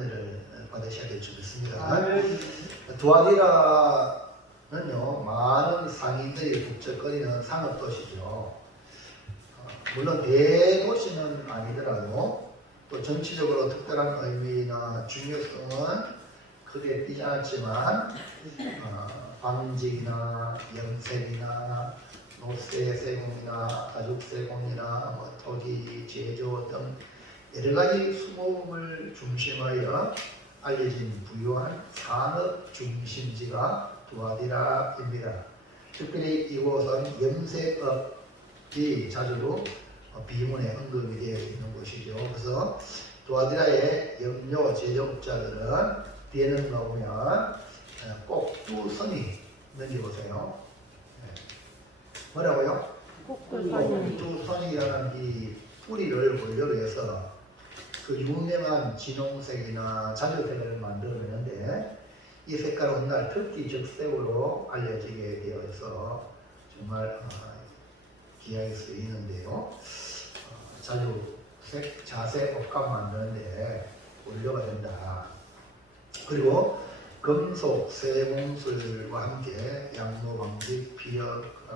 은혜를 받으셔야 될 줄 믿습니다. 두아디라는요, 많은 상인들이 북적거리는 상업도시죠. 물론 대도시는 아니더라도 또 정치적으로 특별한 의미나 중요성은 크게 띄지 않았지만 방직이나 영세이나 노쇠세공이나 가죽세공이나 토기, 제조 등 여러가지 수목을 중심하여 알려진 부유한 산업 중심지가 두아디라입니다. 특별히 이곳은 염색업이 자주 비문에 언급이 되어 있는 곳이죠. 그래서 두아디라의 염료 제조업자들은 뒤에는 보면 꼭두선이 넘겨보세요. 뭐라고요? 꼭두선이라는 이 뿌리를 원료로 해서 그 유명한 진홍색이나 자주색을 만들어내는데 이 색깔은 오늘날 특기적색으로 알려지게 되어서 정말 귀하게 쓰이는데요. 자주색, 자색, 옷감 만드는데 원료가 된다. 그리고 금속, 세공술과 함께 양모, 방직, 피혁,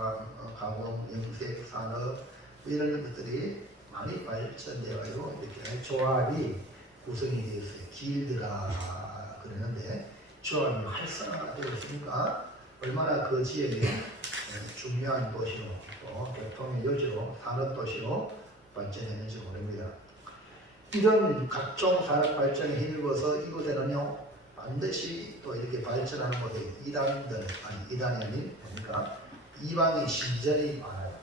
가공, 영색, 산업 이런 것들이 많이 발전되어가지고 이렇게 조합이 구성이 되어 있어요. 길드라 그러는데 조합이 활성화되어 있으니까 얼마나 그 지역이 중요한 도시로 또 교통의 요지로 산업도시로 발전했는지 모릅니다. 이런 각종 산업 발전에 힘입어서 이곳에는요 반드시 또 이렇게 발전하는 곳에 이단이 아닌 보니까 이방의 신전이 많아요.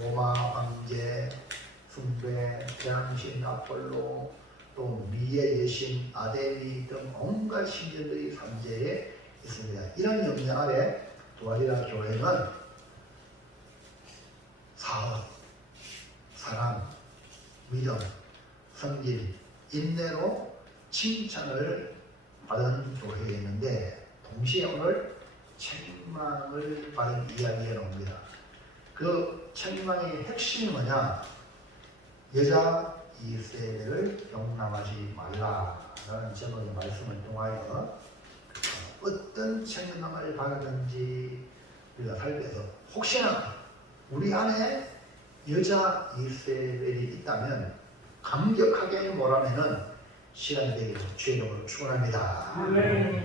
로마 황제, 숭배, 대항신, 아폴로, 또 미의 여신, 아데미 등 온갖 신전들이 산재에 있습니다. 이런 영향 아래 두아디라 교회는 사업, 사랑, 믿음, 섬김, 인내로 칭찬을 받은 교회였는데 동시에 오늘 책망을 받은 이야기가 나옵니다. 그 책망의 핵심이 뭐냐? 여자 이세벨을 용납하지 말라라는 제목의 말씀을 통하여 어떤 책망을 받았는지 우리가 살펴서 혹시나 우리 안에 여자 이세벨이 있다면 강력하게 몰아내는 시간이 되기를 주님으로 축원합니다.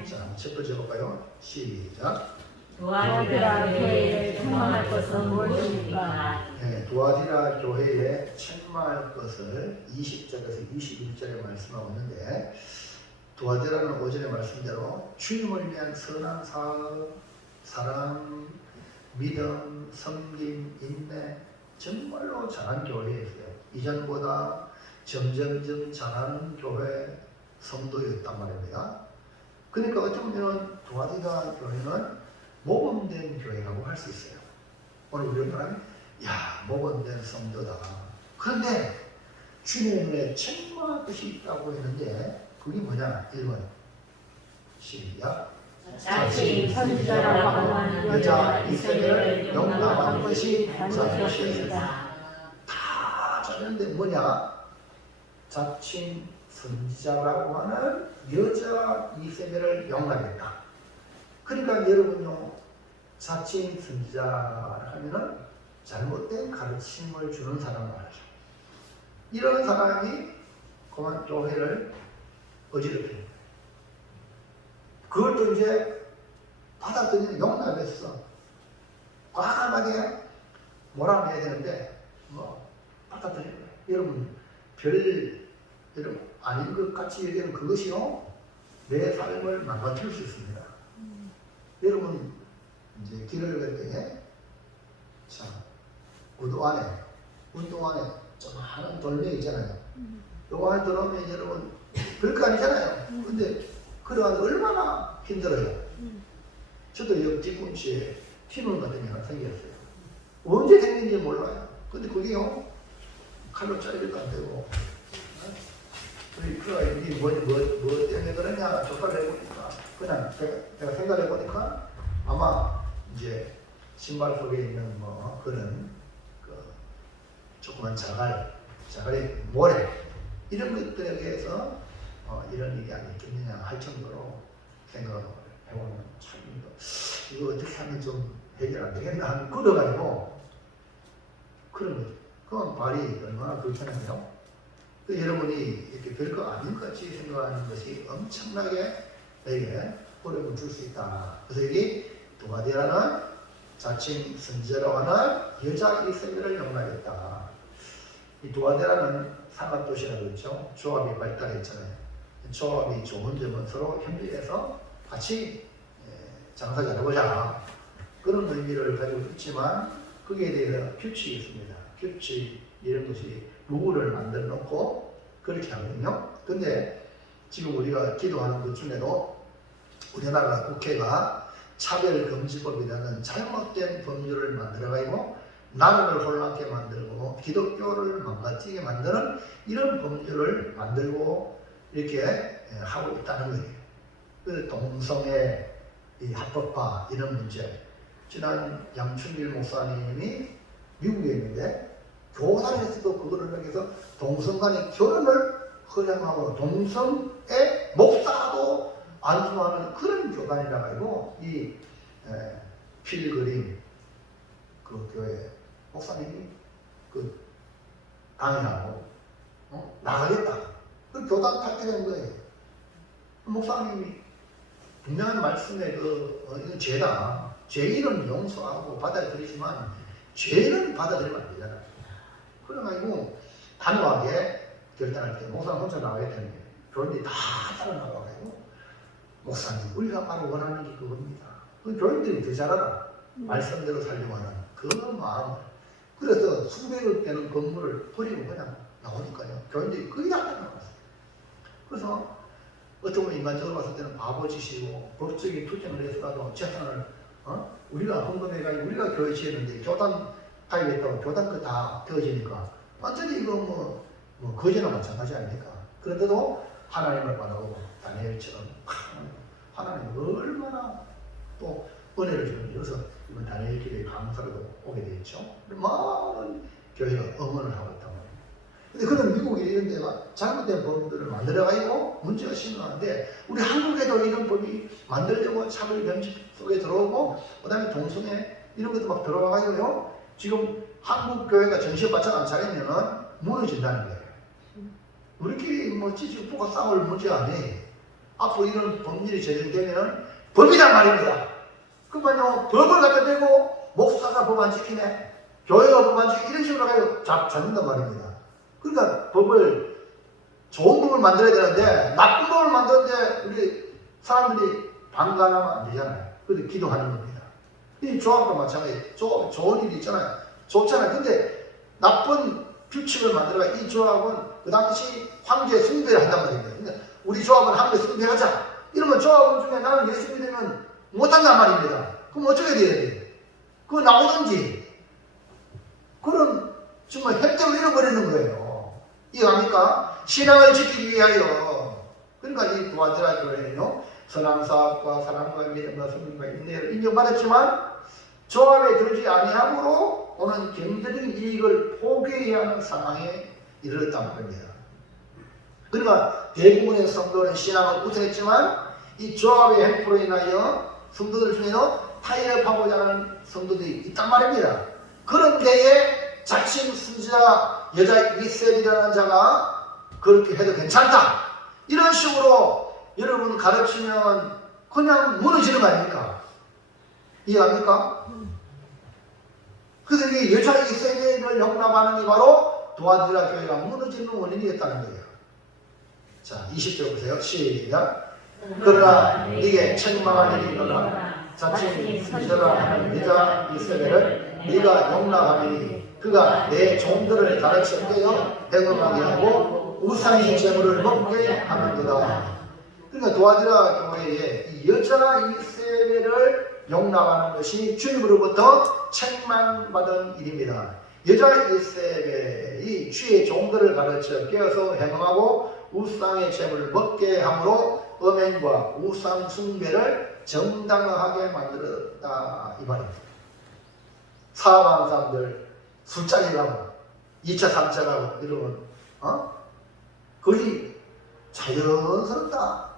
자, 첫 번째 볼까요? 시작. 두아디라 교회에 책망할 것은 무엇입니까? 네, 두아디라 교회에 책망할 것을 20절에서 21절에 말씀하고 있는데 두아디라는 오전의 말씀대로 주님을 위한 선한 사업, 사랑, 믿음, 섬김, 인내 정말로 잘한 교회였어요. 이전보다 점점점 잘하는 교회 성도였단 말입니다. 그러니까 어쩌면 두아디라 교회는 모범된 교회라고 할 수 있어요. 오늘 우리 말하면 야 모범된 성도다. 그런데 주님의 눈에 책망할 것이 있다고 했는데 그게 뭐냐? 1번 시작. 자칭 선지자라고 하는 여자 이세벨을 용납한 것이 잘못이었다. 다 잘했는데 뭐냐? 자칭 선지자라고 하는 여자 이세벨을 용납했다. 그러니까 여러분요, 자칭 선지자 하면은 잘못된 가르침을 주는 사람 말이죠. 이런 사람이 그만 교회를 어지럽힙니다. 그걸 또 이제 받아들이는 용납했어. 과감하게 몰아내야 되는데 받아들여요. 여러분 여러분 아닌 것 같이 얘기하는 그것이요 내 삶을 망가뜨릴 수 있습니다. 여러분 이제 길을 갈 때에 자 운동 안에 좀 하는 돌멩이 있잖아요. 요거 안에 들어오면 여러분 별거 아니잖아요. 근데 그러면 얼마나 힘들어요. 저도 이 뒤꿈치에 티물 같은 게 하나 생겼어요. 언제 생긴지 몰라요. 근데 그게요 칼로 자르기도 안 되고 그러니까 이게 뭐 때문에 그러냐 조사를 해보니까 그냥 제가 생각해 보니까 아마 이제 신발 속에 있는 뭐 그런 그 조그만 자갈의 모래 이런 것들에 의해서 이런 일이 아니겠느냐 할 정도로 생각을 해보면 참 이거 어떻게 하면 좀 해결 안 되겠나 하는 끌어가지고 그런 거죠. 그건 발이 얼마나 그렇잖아요. 여러분이 이렇게 별거 아닌 것 같이 생각하는 것이 엄청나게 내게 어려움을 줄 수 있다. 그래서 여기 도가디라는 자칭 선지자라고 하는 여자 이세벨을 영락했다. 이 도가디라는 상합도시라고 했죠. 조합이 발달했잖아요. 조합이 좋은 점은 서로 협력해서 같이 장사 잘해보자. 그런 의미를 가지고 있지만 거기에 대해서 규칙이 있습니다. 규칙 이런 것이 룰을 만들어 놓고 그렇게 하거든요. 근데 지금 우리가 기도하는 것 중에도 우리나라 국회가 차별금지법이라는 잘못된 법률을 만들어가지고 나라를 혼란케 만들고 기독교를 망가지게 만드는 이런 법률을 만들고 이렇게 하고 있다는 거예요. 그 동성애 이 합법화 이런 문제. 지난 양춘길 목사님이 미국에 있는데 교단에서도 그거를 위해서 동성 간의 결혼을 허용하고 동성애 목사도 안수하는 그런 교단이라 가지고 이 필그림 그 교회 목사님이 그 강의하고 나가겠다. 그 교단 탈퇴된 거예요. 목사님이 분명한 말씀에 이건 죄다. 죄인은 용서하고 받아들이지만 죄는 받아들이면 안 되잖아요. 그래가지고 단호하게 결단할 때 목사님 혼자 나가야 되는 거예요. 교인들이 다 따라 나가가지고 목사님 우리가 바로 원하는 게 그겁니다. 그 교인들이 더 잘하라. 말씀대로 살려고 하는 그 마음을. 그래서 수백억 되는 건물을 버리고 그냥 나오니까요. 교인들이 거의 다 나갔어요. 그래서 어떻게 보면 인간적으로 봤을 때는 바보짓이고 법적인 투쟁을 해서라도 재산을 우리가 헌금해가지고 우리가 교회 지었는데 교단 가입했다고 교단 거 다 태워지니까 완전히 이거 뭐 거지나 마찬가지 아닙니까? 그런데도 하나님을 바라보고 다니엘처럼 하나님 얼마나 또 은혜를 주는지. 그래서 이번 다니엘 기도의 강사로도 오게 되었죠. 많은 교회가 응원을 하고 있단 말이에요. 근데 그런 미국에 이런 데가 잘못된 법들을 만들어가지고 문제가 심각한데 우리 한국에도 이런 법이 만들려고 차별금지 속에 들어오고 그 다음에 동성애 이런 것도 막 들어와가지고요. 지금 한국 교회가 정신 바짝 안 차리면 무너진다는 거예요. 우리끼리 뭐 찌찌뿌가 싸울 문제가 아니에요. 앞으로 이런 법률이 제정되면 법이란 말입니다. 그러면요 법을 갖다 대고 목사가 법 안 지키네, 교회가 법 안 지키네 이런 식으로 가지고 잡는단 말입니다. 그러니까 법을 좋은 법을 만들어야 되는데 나쁜 법을 만드는데 우리 사람들이 방관하면 안 되잖아요. 그런데 기도하는 겁니다. 이 조합도 마찬가지. 좋은 일이 있잖아요. 좋잖아요. 근데 나쁜 규칙을 만들어가 이 조합은 그 당시 황제 숭배를 한단 말입니다. 그러니까 우리 조합은 황제 숭배하자. 이러면 조합 중에 나는 예수 믿으면 못한단 말입니다. 그럼 어떻게 돼야 돼요? 그거 나오든지. 그런 정말 혜택을 잃어버리는 거예요. 이해합니까? 신앙을 지키기 위하여. 그러니까 이 도와드라 교회는요, 선함사업과 사랑과 믿음과 성령과 인내를 인정받았지만 조합에 들지 아니함으로 오는 경제적인 이익을 포기해야 하는 상황에 이르렀다는 겁니다. 그러니까 대부분의 성도는 신앙을 우선했지만 이 조합의 행포로 인하여 성도들 중에는 타협하고자 하는 성도들이 있단 말입니다. 그런 데에 자칭 순자 여자 이세벨이라는 자가 그렇게 해도 괜찮다. 이런 식으로 여러분 가르치면 그냥 무너지는 거 아닙니까? 이해합니까? 그래서 이 여자 이세벨을 용납하는 게 바로 도와드라 교회가 무너지는 원인이었다는 거예요. 자, 20절 보세요. 시작. 그러나 네게 책망할 일이 있노라. 자칭 순자라 하는 여자 이세벨을 네가 용납하니 그가 내 종들을 가르쳐 깨어 행음하게 하고 우상의 재물을 먹게 하는 거다. 그러니까 도와드라 교회에 이 여자 이세벨을 용납하는 것이 주님으로부터 책망받은 일입니다. 여자 이세벨이 주의 종들을 가르쳐 깨어서 행음하고 우상의 재물을 먹게 함으로 음행과 우상 숭배를 정당하게 만들었다 이 말입니다. 사업하는 사람들 술자리라고 2차 3차라고 이러면 거의 자연스럽다.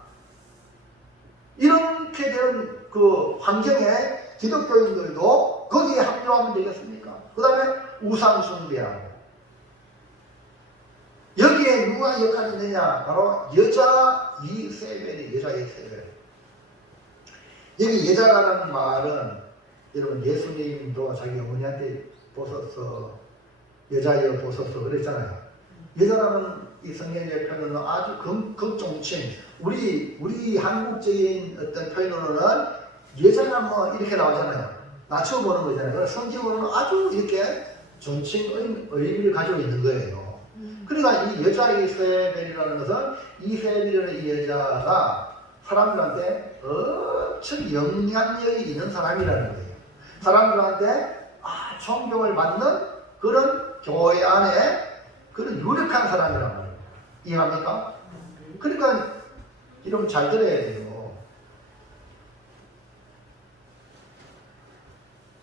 이렇게 되는 그 환경에 기독교인들도 거기에 합류하면 되겠습니까? 그 다음에 우상숭배하고 여기에 누가 역할이 있느냐? 바로 여자 이세벨이 여자 이세벨. 여기 여자라는 말은 여러분 예수님도 자기 어머니한테 보소서 여자여 보소서 그랬잖아요. 여자라는 이 성경의 표현은 아주 극중심. 우리 한국적인 어떤 표현으로는 여자가 뭐 이렇게 나오잖아요. 낮춰보는 거잖아요. 그래서 성경으로는 아주 이렇게 존칭 의미를 가지고 있는 거예요. 그러니까 이 여자 이세벨이라는 것은 이세벨이라는 이 여자가 사람들한테 엄청 영향력이 있는 사람이라는 거예요. 사람들한테 존경을 받는 그런 교회 안에 그런 유력한 사람이란 말이에요. 이해합니까? 그러니까 이러면 잘 들어야 돼요.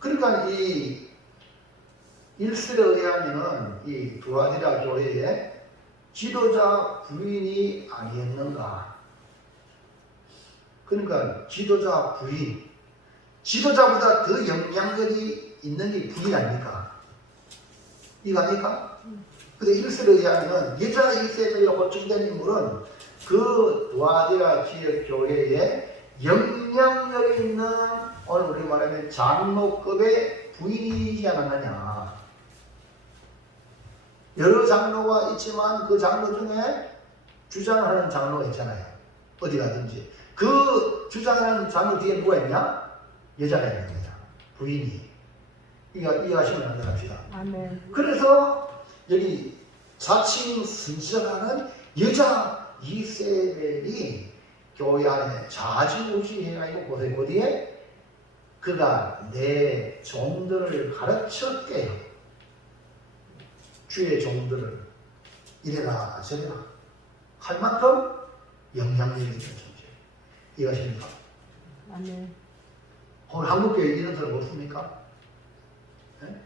그러니까 이 일설에 의하면은 이 두아디라 교회에 지도자 부인이 아니었는가? 그러니까 지도자 부인, 지도자보다 더 영향력이 있는 게 부인 아닙니까? 이거 아닙니까? 근데 일설에 의하면 여자 이세벨이라고 보충된 인물은 그 두아디라 지역 교회에 영향력 있는 오늘 우리 말하면 장로급의 부인이지 않았느냐. 여러 장로가 있지만 그 장로 중에 주장하는 장로가 있잖아요. 어디 가든지. 그 주장하는 장로 뒤에 누가 있냐? 여자가 있는 겁니다. 부인이. 이해하시면 안 됩니다. 아멘. 그래서 여기 자칭 순서가는 여자 이세벨이 교회 안에 좌지우지해가지고 보세요. 어디에? 그가 내 종들을 가르쳤게 주의 종들을 이래라 저래라 할 만큼 영향력이 있는 존재. 이해하십니까? 아멘. 오늘 한국교회 이런 사람 없습니까? 네?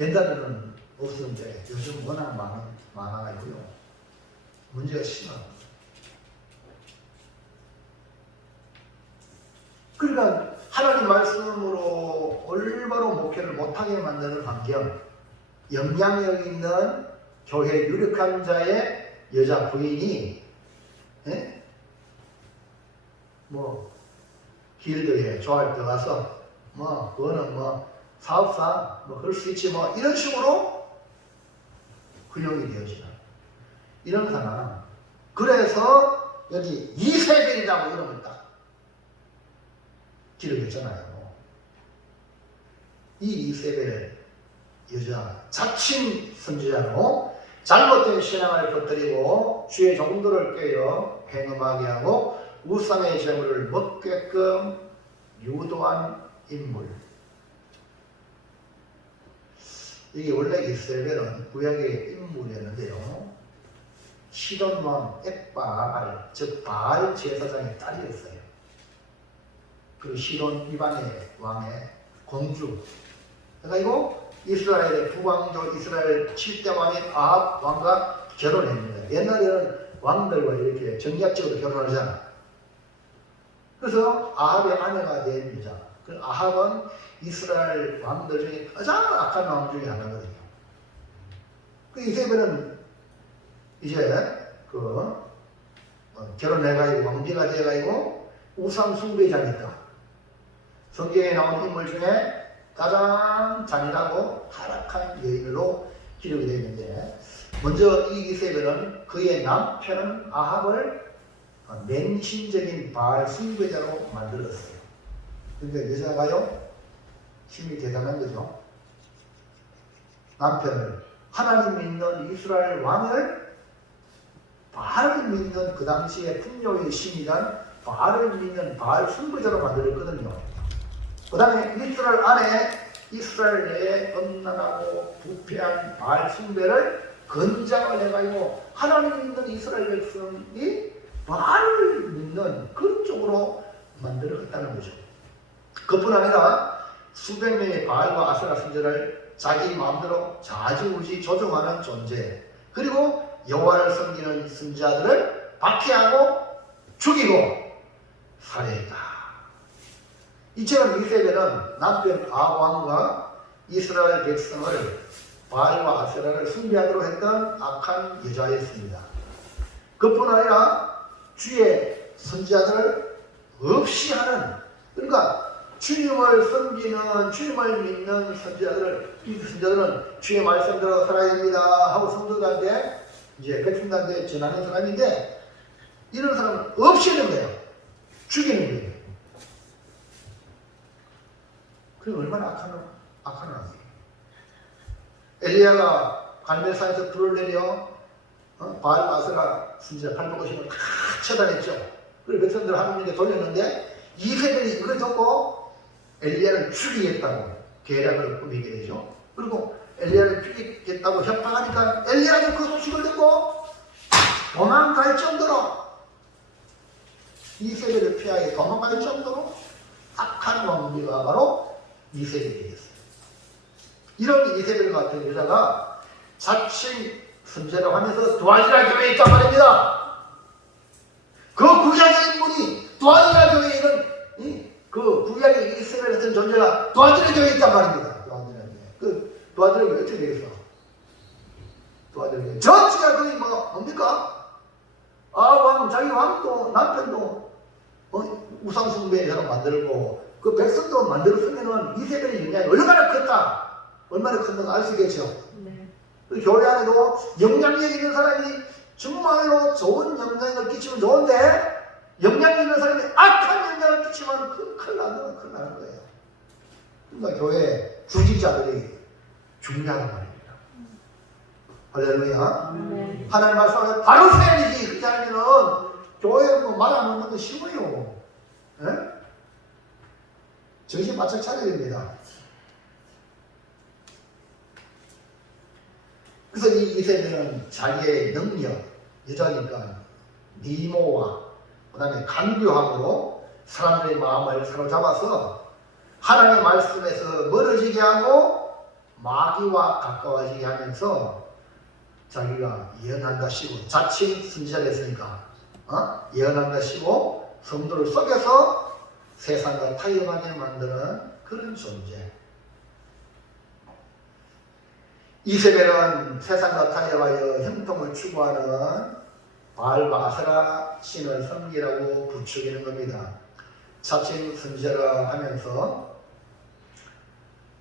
옛날에는 없었는데 요즘 워낙 많아가지고요. 문제가 심합니다. 그러니까 하나님 말씀으로 올바로 목회를 못하게 만드는 환경, 영향력 있는 교회 유력한 자의 여자 부인이 뭐 길드에 조합 들어가서 뭐 그거는 뭐 사업상 뭐 그럴 수 있지 뭐 이런 식으로 훈용이 되어지는 이런 하나. 그래서 여기 이세벨이라고 이름을 딱 기록했잖아요. 이 이세벨 여자 자칭 선지자로 잘못된 신앙을 퍼뜨리고 주의 종들을 꿰어 행음하게 하고 우상의 재물을 먹게끔 유도한 인물. 이게 원래 이세벨은 구약의 인물이었는데요. 시돈 왕 엣바알, 즉 바알 제사장의 딸이었어요. 그 시돈 이방의 왕의 공주. 그러니까 이스라엘의 부왕조 이스라엘 7대 왕인 아합 왕과 결혼했습니다. 옛날에는 왕들과 이렇게 정략적으로 결혼하잖아. 그래서 아합의 아내가 된 여자. 그 아합은 이스라엘 왕들 중에 가장 악한 왕 중에 하나거든요. 그 이세벨은 이제 결혼해가지고 왕비가 돼가지고 우상 숭배자니까 성경에 나온 인물 중에 가장 잔인하고 타락한 여인으로 기록이 되어 있는데, 먼저 이 이세벨은 그의 남편 아합을 맹신적인 바알 숭배자로 만들었어요. 근데 여자가요, 힘이 대단한 거죠. 남편을, 하나님 믿는 이스라엘 왕을 바알을 믿는 그 당시에 풍요의 신이란 바알을 믿는 바알 숭배자로 만들었거든요. 그 다음에 이스라엘 안에 이스라엘 내에 음란하고 부패한 바알 숭배를 건장을 해가지고 하나님 믿는 이스라엘 백성이 바알을 믿는 그런 쪽으로 만들어갔다는 거죠. 그뿐 아니라 수백 명의 바알과 아세라 신전을 자기 마음대로 좌지우지 조종하는 존재, 그리고 여호와를 섬기는 선지자들을 박해하고 죽이고 살해했다. 이처럼 이세벨은 남편 아합왕과 이스라엘 백성을 바알과 아세라를 숭배하도록 했던 악한 여자였습니다. 그뿐 아니라 주의 선지자들을 없이 하는, 그러니까 주님을 섬기는, 주님을 믿는 선지자들을, 이 선지자들은 주의 말씀대로 살아야 됩니다 하고 성도들한테 이제 백성들한테 전하는 사람인데, 이런 사람은 없이 하는 거예요. 죽이는 거예요. 그게 얼마나 악한 아니에요. 엘리야가 갈멜산에서 불을 내려 바알 아세라 선지자 850을 다 처단했죠. 그리고 백성들 하나님께 돌렸는데 이세벨이 이걸 듣고 엘리야를 죽이겠다고 계략을 꾸미게 되죠. 그리고 엘리야를 죽이겠다고 협박하니까 엘리야는 그 소식을 듣고 도망갈 정도로, 이세벨을 피하게 도망갈 정도로 악한 왕비가 바로 이세벨이 되겠어요. 이런 이세벨 같은 여자가 자칭 선지자라고 하면서 두아디라 교회에 있단 말입니다. 그 구약의 인물이 두아디라 교회에 있는 그 구약의 이세벨 같은 존재가 두아디라 교회에 있단 말입니다. 두아디라 교회. 그 두아디라 교회 어떻게 되겠어? 두아디라 교회 전체가 거의 뭡니까? 왕, 자기 왕도 남편도 우상숭배자로 만들고 그 백성도 만들었으면은 이세벨의 영향이 얼마나 컸다, 얼마나 컸는가 알 수 있겠죠. 네. 그 교회 안에도 영향력 있는 사람이 정말로 좋은 영향을 끼치면 좋은데, 영향력 있는 사람이 악한 영향을 끼치면 큰일 나는 거예요. 그러니까 교회 중직자들이 중요하단 말입니다. 할렐루야. 네. 하나님 말씀을 바로 세야지. 그렇게 하면은 교회 말 안 듣는 거 쉬워요. 예? 정신 바짝 차려야 됩니다. 그래서 이 이세벨은 자기의 능력, 여자니까 미모와 그 다음에 간교함으로 사람들의 마음을 사로잡아서 하나님의 말씀에서 멀어지게 하고 마귀와 가까워지게 하면서 자기가 예언한다 시고, 자칭 선지자가 됐으니까 예언한다 시고 성도를 속여서 세상과 타협하게 만드는 그런 존재. 이세벨은 세상과 타협하여 형통을 추구하는 바알과 아세라 신을 섬기라고 부추기는 겁니다. 자칭 선지자라 하면서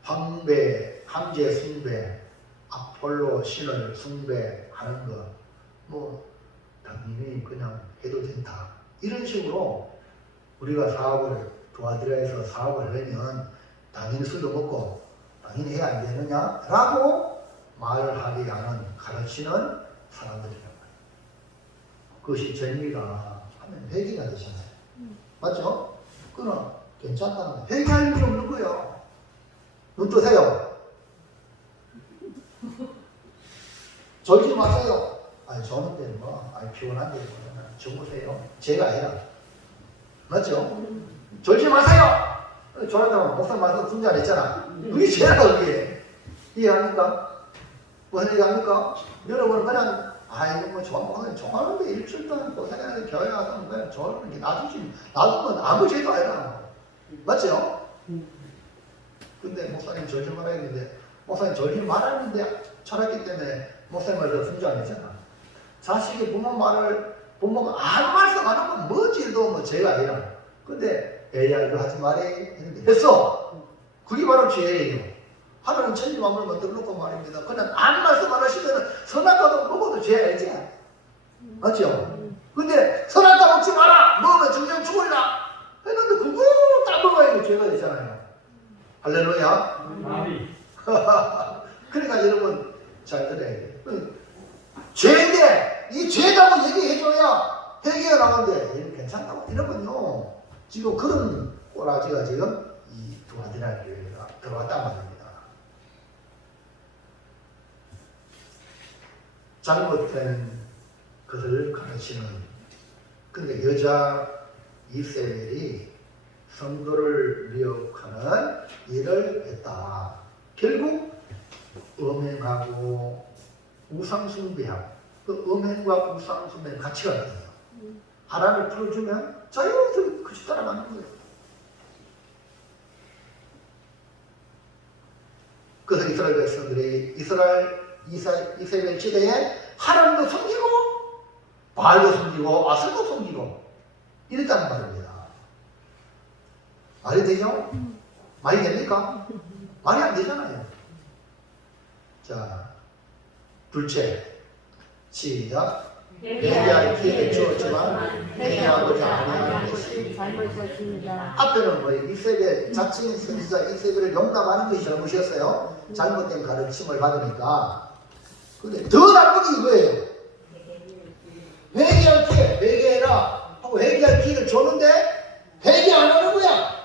황배, 황제 숭배, 아폴로 신을 숭배하는 것, 당연히 그냥 해도 된다. 이런 식으로 우리가 사업을 도와드려야 해서 사업을 하려면 당연히 술도 먹고 당연히 해야 안 되느냐라고 말을 하게 하는, 가르치는 사람들이란 말이에요. 그것이 재미가 하면 회개가 되잖아요. 맞죠? 그러나 괜찮다는 거예요. 회개할 필요 없는 거예요. 눈 뜨세요. 졸지 마세요. 아니 저는데 피곤한데 주무세요. 제가 아니라. 맞죠? 졸지 마세요. 졸았다고 목사 말씀 분자 했잖아. 그게 죄라 그게. 이해합니까? 무슨 얘기합니까? 여러분은 그냥 이거 좋아하는데 일주일 동안 고생하는데 교회 와서 그냥 졸는 게 놔두면 아무 죄도 아니라. 맞죠? 근데 목사님 졸지 말아야 했는데, 목사님 졸지 말았는데 철학기 때문에 목사님 말을 분조 안 했잖아. 자식이 부모가 아무 말씀 안 하면 뭐지도 죄가 아니라. 근데 애야 이거 하지 말해 했는데 했어. 그게 바로 죄예요. 하나님 천지 만물을 만들어 놓고 말입니다. 그냥 아무 말씀 안 하시면 선악과도 먹어도 죄 알지? 맞죠? 근데 선악과 먹지 마라! 먹으면 정령 죽으리라! 했는데 그거 딱 먹어야 이거 죄가 되잖아요. 할렐루야. 그러니까 여러분 잘 들어야 돼요. 죄인데 이 죄다고 얘기해줘야 해결 나가는데 괜찮다고. 여러분요 지금 그런 꼬라지가 지금 이 두아디라 교회가 들어왔단 말입니다. 잘못된 것을 가르치는, 그러니까 여자 이세벨이 성도를 미혹하는 일을 했다. 결국 음행하고 우상숭배하고 그 음행과 우상숭배는 같이 가거든요. 하나를 풀어주면 자연스럽게 그치 따라가는 거예요. 그래서 이스라엘 백성들이 이스라엘 시대에 하나님도 섬기고 바알도 섬기고 아셀도 섬기고 이랬다는 말입니다. 말이 되죠? 말이 됩니까? 말이 안 되잖아요. 자, 둘째, 시작. 회개할 기회를 주었지만 회개하고자 아니하는 것이 잘못이었습니다. 앞에는 뭐 이세벨 자칭 선지자 이세벨을 용납하는 것이 잘못이었어요. 잘못된 가르침을 받으니까. 근데 더 나쁜 게 이거예요. 회개할 기회, 회개해라 하고 회개할 기회를 줬는데 회개 안 하는 거야.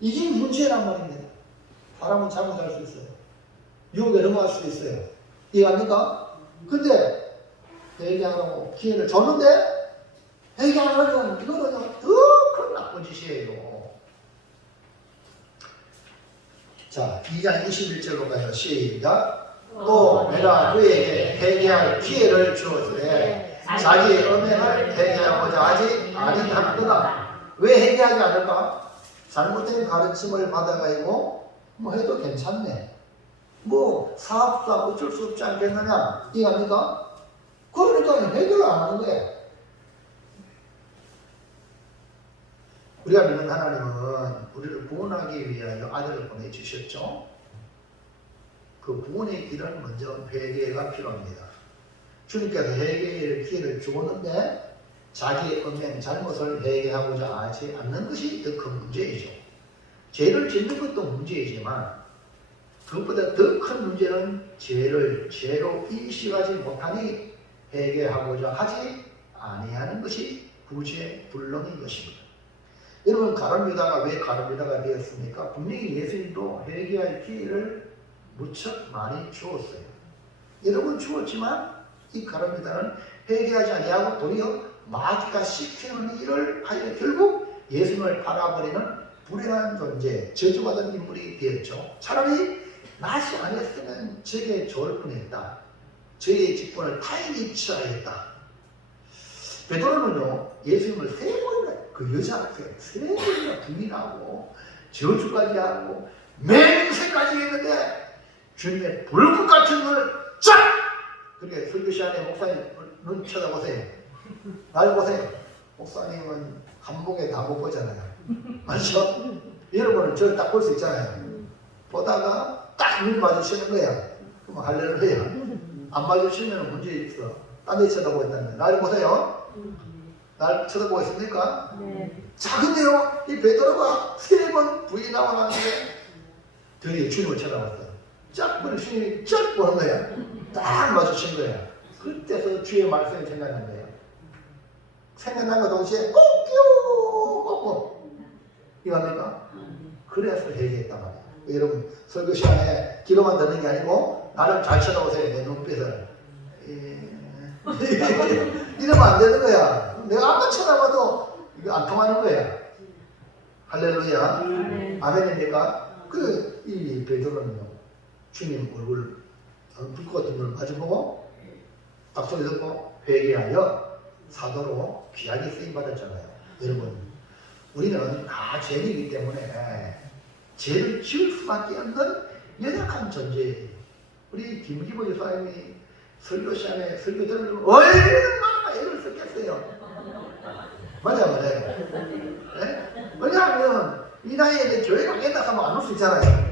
이게 문제란 말입니다. 사람은 잘못할 수 있어요. 유혹에 넘어갈 수 있어요. 이해합니까? 근데 회개하라고 기회를 줬는데 회개 안 하면 이거는 더 큰 나쁜 짓이에요. 자, 2장 21절로 가요. 시작. 또 내가 그에게 회개할 기회를 주었으되 자기의 음행을 회개하고자 하지 아니하는구나. 왜 회개하지 않을까? 잘못된 가르침을 받아가지고 뭐 해도 괜찮네. 뭐 사업사 어쩔 수 없지 않겠느냐. 이해합니까? 그러니까 해결을 안 하는 거예요. 우리가 믿는 하나님은 우리를 구원하기 위하여 아들을 보내주셨죠. 그 구원의 길은 먼저 회개가 필요합니다. 주님께서 회개의 기회를 주었는데 자기의 음행, 잘못을 회개하고자 하지 않는 것이 더 큰 문제이죠. 죄를 짓는 것도 문제이지만 그것보다 더 큰 문제는 죄를 죄로 인식하지 못하니 회개하고자 하지 아니하는 것이 구제불능인 것입니다. 여러분, 가룟 유다가 왜 가룟 유다가 되었습니까? 분명히 예수님도 회개할 기회를 무척 많이 주었어요. 여러분 주었지만 이 가룟 유다는 회개하지 아니하고 도리어 마귀가 시키는 일을 하여 결국 예수님을 팔아버리는 불행한 존재, 저주받은 인물이 되었죠. 차라리 나시 안 했으면 저게 좋을 뻔했다. 저의 직분을 타인이 취하였다. 베드로는요, 예수님을 3번이나 그 여자 앞에 3번이나 부인하고 저주까지 하고 맹세까지 했는데 주님의 불꽃 같은 눈을 쫙! 그렇게 설교 시간에 목사님 눈 쳐다보세요. 날 보세요. 목사님은 한복에 다 못 보잖아요. 맞죠? 여러분은 저를 딱 볼 수 있잖아요. 보다가 딱 눈 마주치는 거야. 그럼 할렐루야. 안 마주치면 문제 있어. 딴 데 쳐다보고 있다는 거야. 날 보세요. 날 쳐다보고 있습니까? 네. 자, 근데요, 이 베드로가 3번 부인하고 나는데 드디어 주님을 쳐다봤어요. 쫙 보니 주님이 쫙 보는 거야. 딱 마주친 거야. 그때서 주의 말씀이 생각난 거예요. 생각난 거 동시에 이겁니까? 그래서 회개했단 말이에요. 여러분, 설교 시간에 기도만 듣는 게 아니고 나를 잘 쳐다보세요. 내 눈빛을. 이러면 안 되는 거야. 내가 아무리 쳐다봐도 이거 안 통하는 거야. 할렐루야. 아멘입니까? 이 베드로는요, 주님 얼굴 불꽃 같은 걸 마주보고 딱 소리 듣고 회개하여 사도로 귀하게 쓰임받았잖아요. 여러분, 우리는 다 죄인이기 때문에 죄를 지을 수밖에 없는 연약한 존재예요. 우리 김기보 집사님이 설교 시간에 설교 들으면 얼마나 애를 썼겠어요. 맞아요. 네? 왜냐하면 이 나이에 교회 가겠다 하면 안 올 수 있잖아요.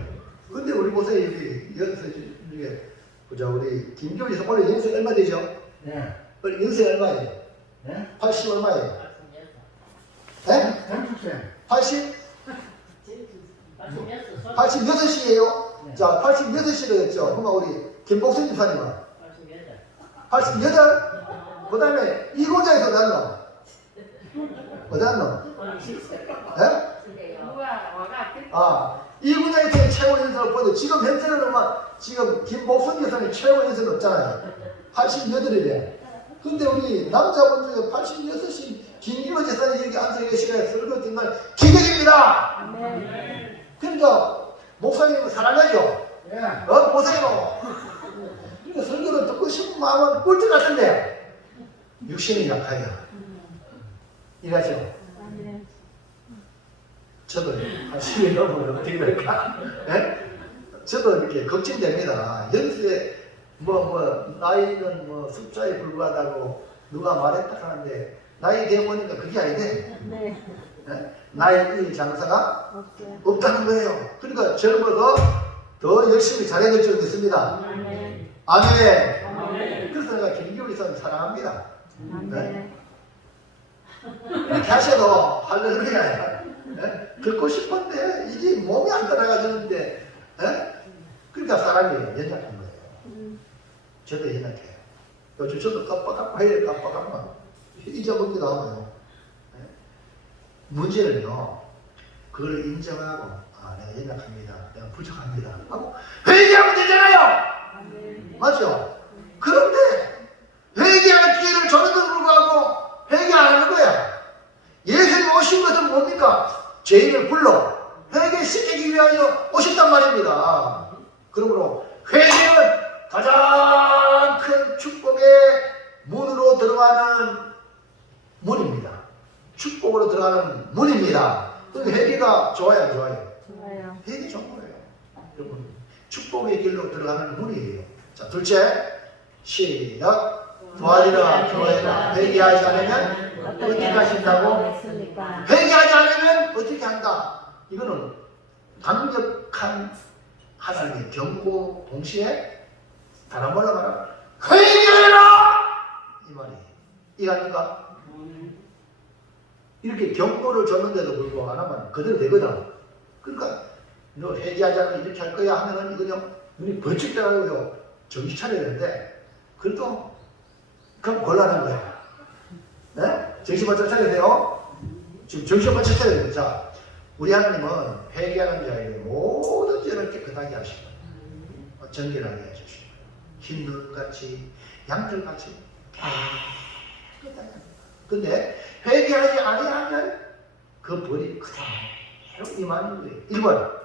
근데 우리 보세요. 여기서 보자. 우리 김기보 집사 원래 연세 얼마 되죠? 네. 연세 얼마예요? 네? 80 얼마예요? 네? 80? 86이에요? 네. 자, 86이라 했죠? 그러면 우리 김복순 집사님은? 88? 그 다음에 이고자에서 어디 왔노? 어디 왔노? 네? 아, 이고자에서 최고 연세를 보는데 지금 현재는 지금 김복순 집사님이 최고 연세는 없잖아요. 88이래. 근데 우리 남자분 중에 86이 김기호 집사님 여기 앉아 계시가 설교 듣는 기적입니다. 그러니까 목사님은 사랑하죠. 보세요. 그러니까 설교를 듣고 싶은 마음은 꿀떡 같은데 육신이 약하여 이해하죠? 저도 한 10일 넘으면 어떻게 될까? 예? 저도 이렇게 걱정됩니다. 연세 나이는 숫자에 불과하다고 누가 말했다 하는데 나이 되어보니까 그게 아닌데 네. 예? 나이 장사가 없어요. 없다는 거예요. 그러니까 젊어도 더 열심히 잘해야 될 줄은 믿습니다. 아멘. 아멘. 그래서 내가 김기훈 이사님 사랑합니다. 아멘. 이렇게 하셔도 할렐루야. 예? 듣고 싶은데 이게 몸이 안 따라가지는데 그러니까 사람이 연약한 거예요. 저도 연약해요. 요즘 저도 깜빡깜빡해요. 깜빡깜빡 잊어먹기도 하고요. 예? 문제는요, 그걸 인정하고 내가 연약합니다. 내가 부족합니다 하고 회개하면 되잖아요. 맞죠? 그런데 회개할 기회를 줬는데도 불구하고 회개 안 하는 거야. 예수님 오신 것은 뭡니까? 죄인을 불러 회개시키기 위하여 오셨단 말입니다. 그러므로 회개는 가장 큰 축복의 문으로 들어가는 문입니다. 축복으로 들어가는 문입니다. 그럼 회개가 좋아요, 안 좋아요? 좋아요. 회개 좋은 거예요. 여러분, 축복의 길로 들어가는 문이에요. 자, 둘째, 시작. 도와주라 교회가 회개하지 않으면 어떻게 하신다고? 회개하지 않으면 어떻게 한다? 이거는 강력한 하나님의 경고 동시에 다른 말로 말하면 회개해라! 이 말이에요. 이해합니까? 이렇게 경고를 줬는데도 불구하고 안 하면 그대로 되거든. 그러니까 너 회개하지 않으면 이렇게 할 거야 하면은 이거는 눈이 번쩍 떠가고요. 정신 차려야 되는데 그래도 그럼 곤란한 거야. 네? 정신 번쩍 차려야 돼요. 지금 정신 번쩍 차려야 돼요. 자, 우리 하나님은 회개하는 자에게 모든 죄를 깨끗하게 하시고 정결하게 해주시고 흰눈같이 양털같이 깨끗하게 합니다. 근데 회개하지 아니하면 그 벌이 그대로 임하는 거예요. 1번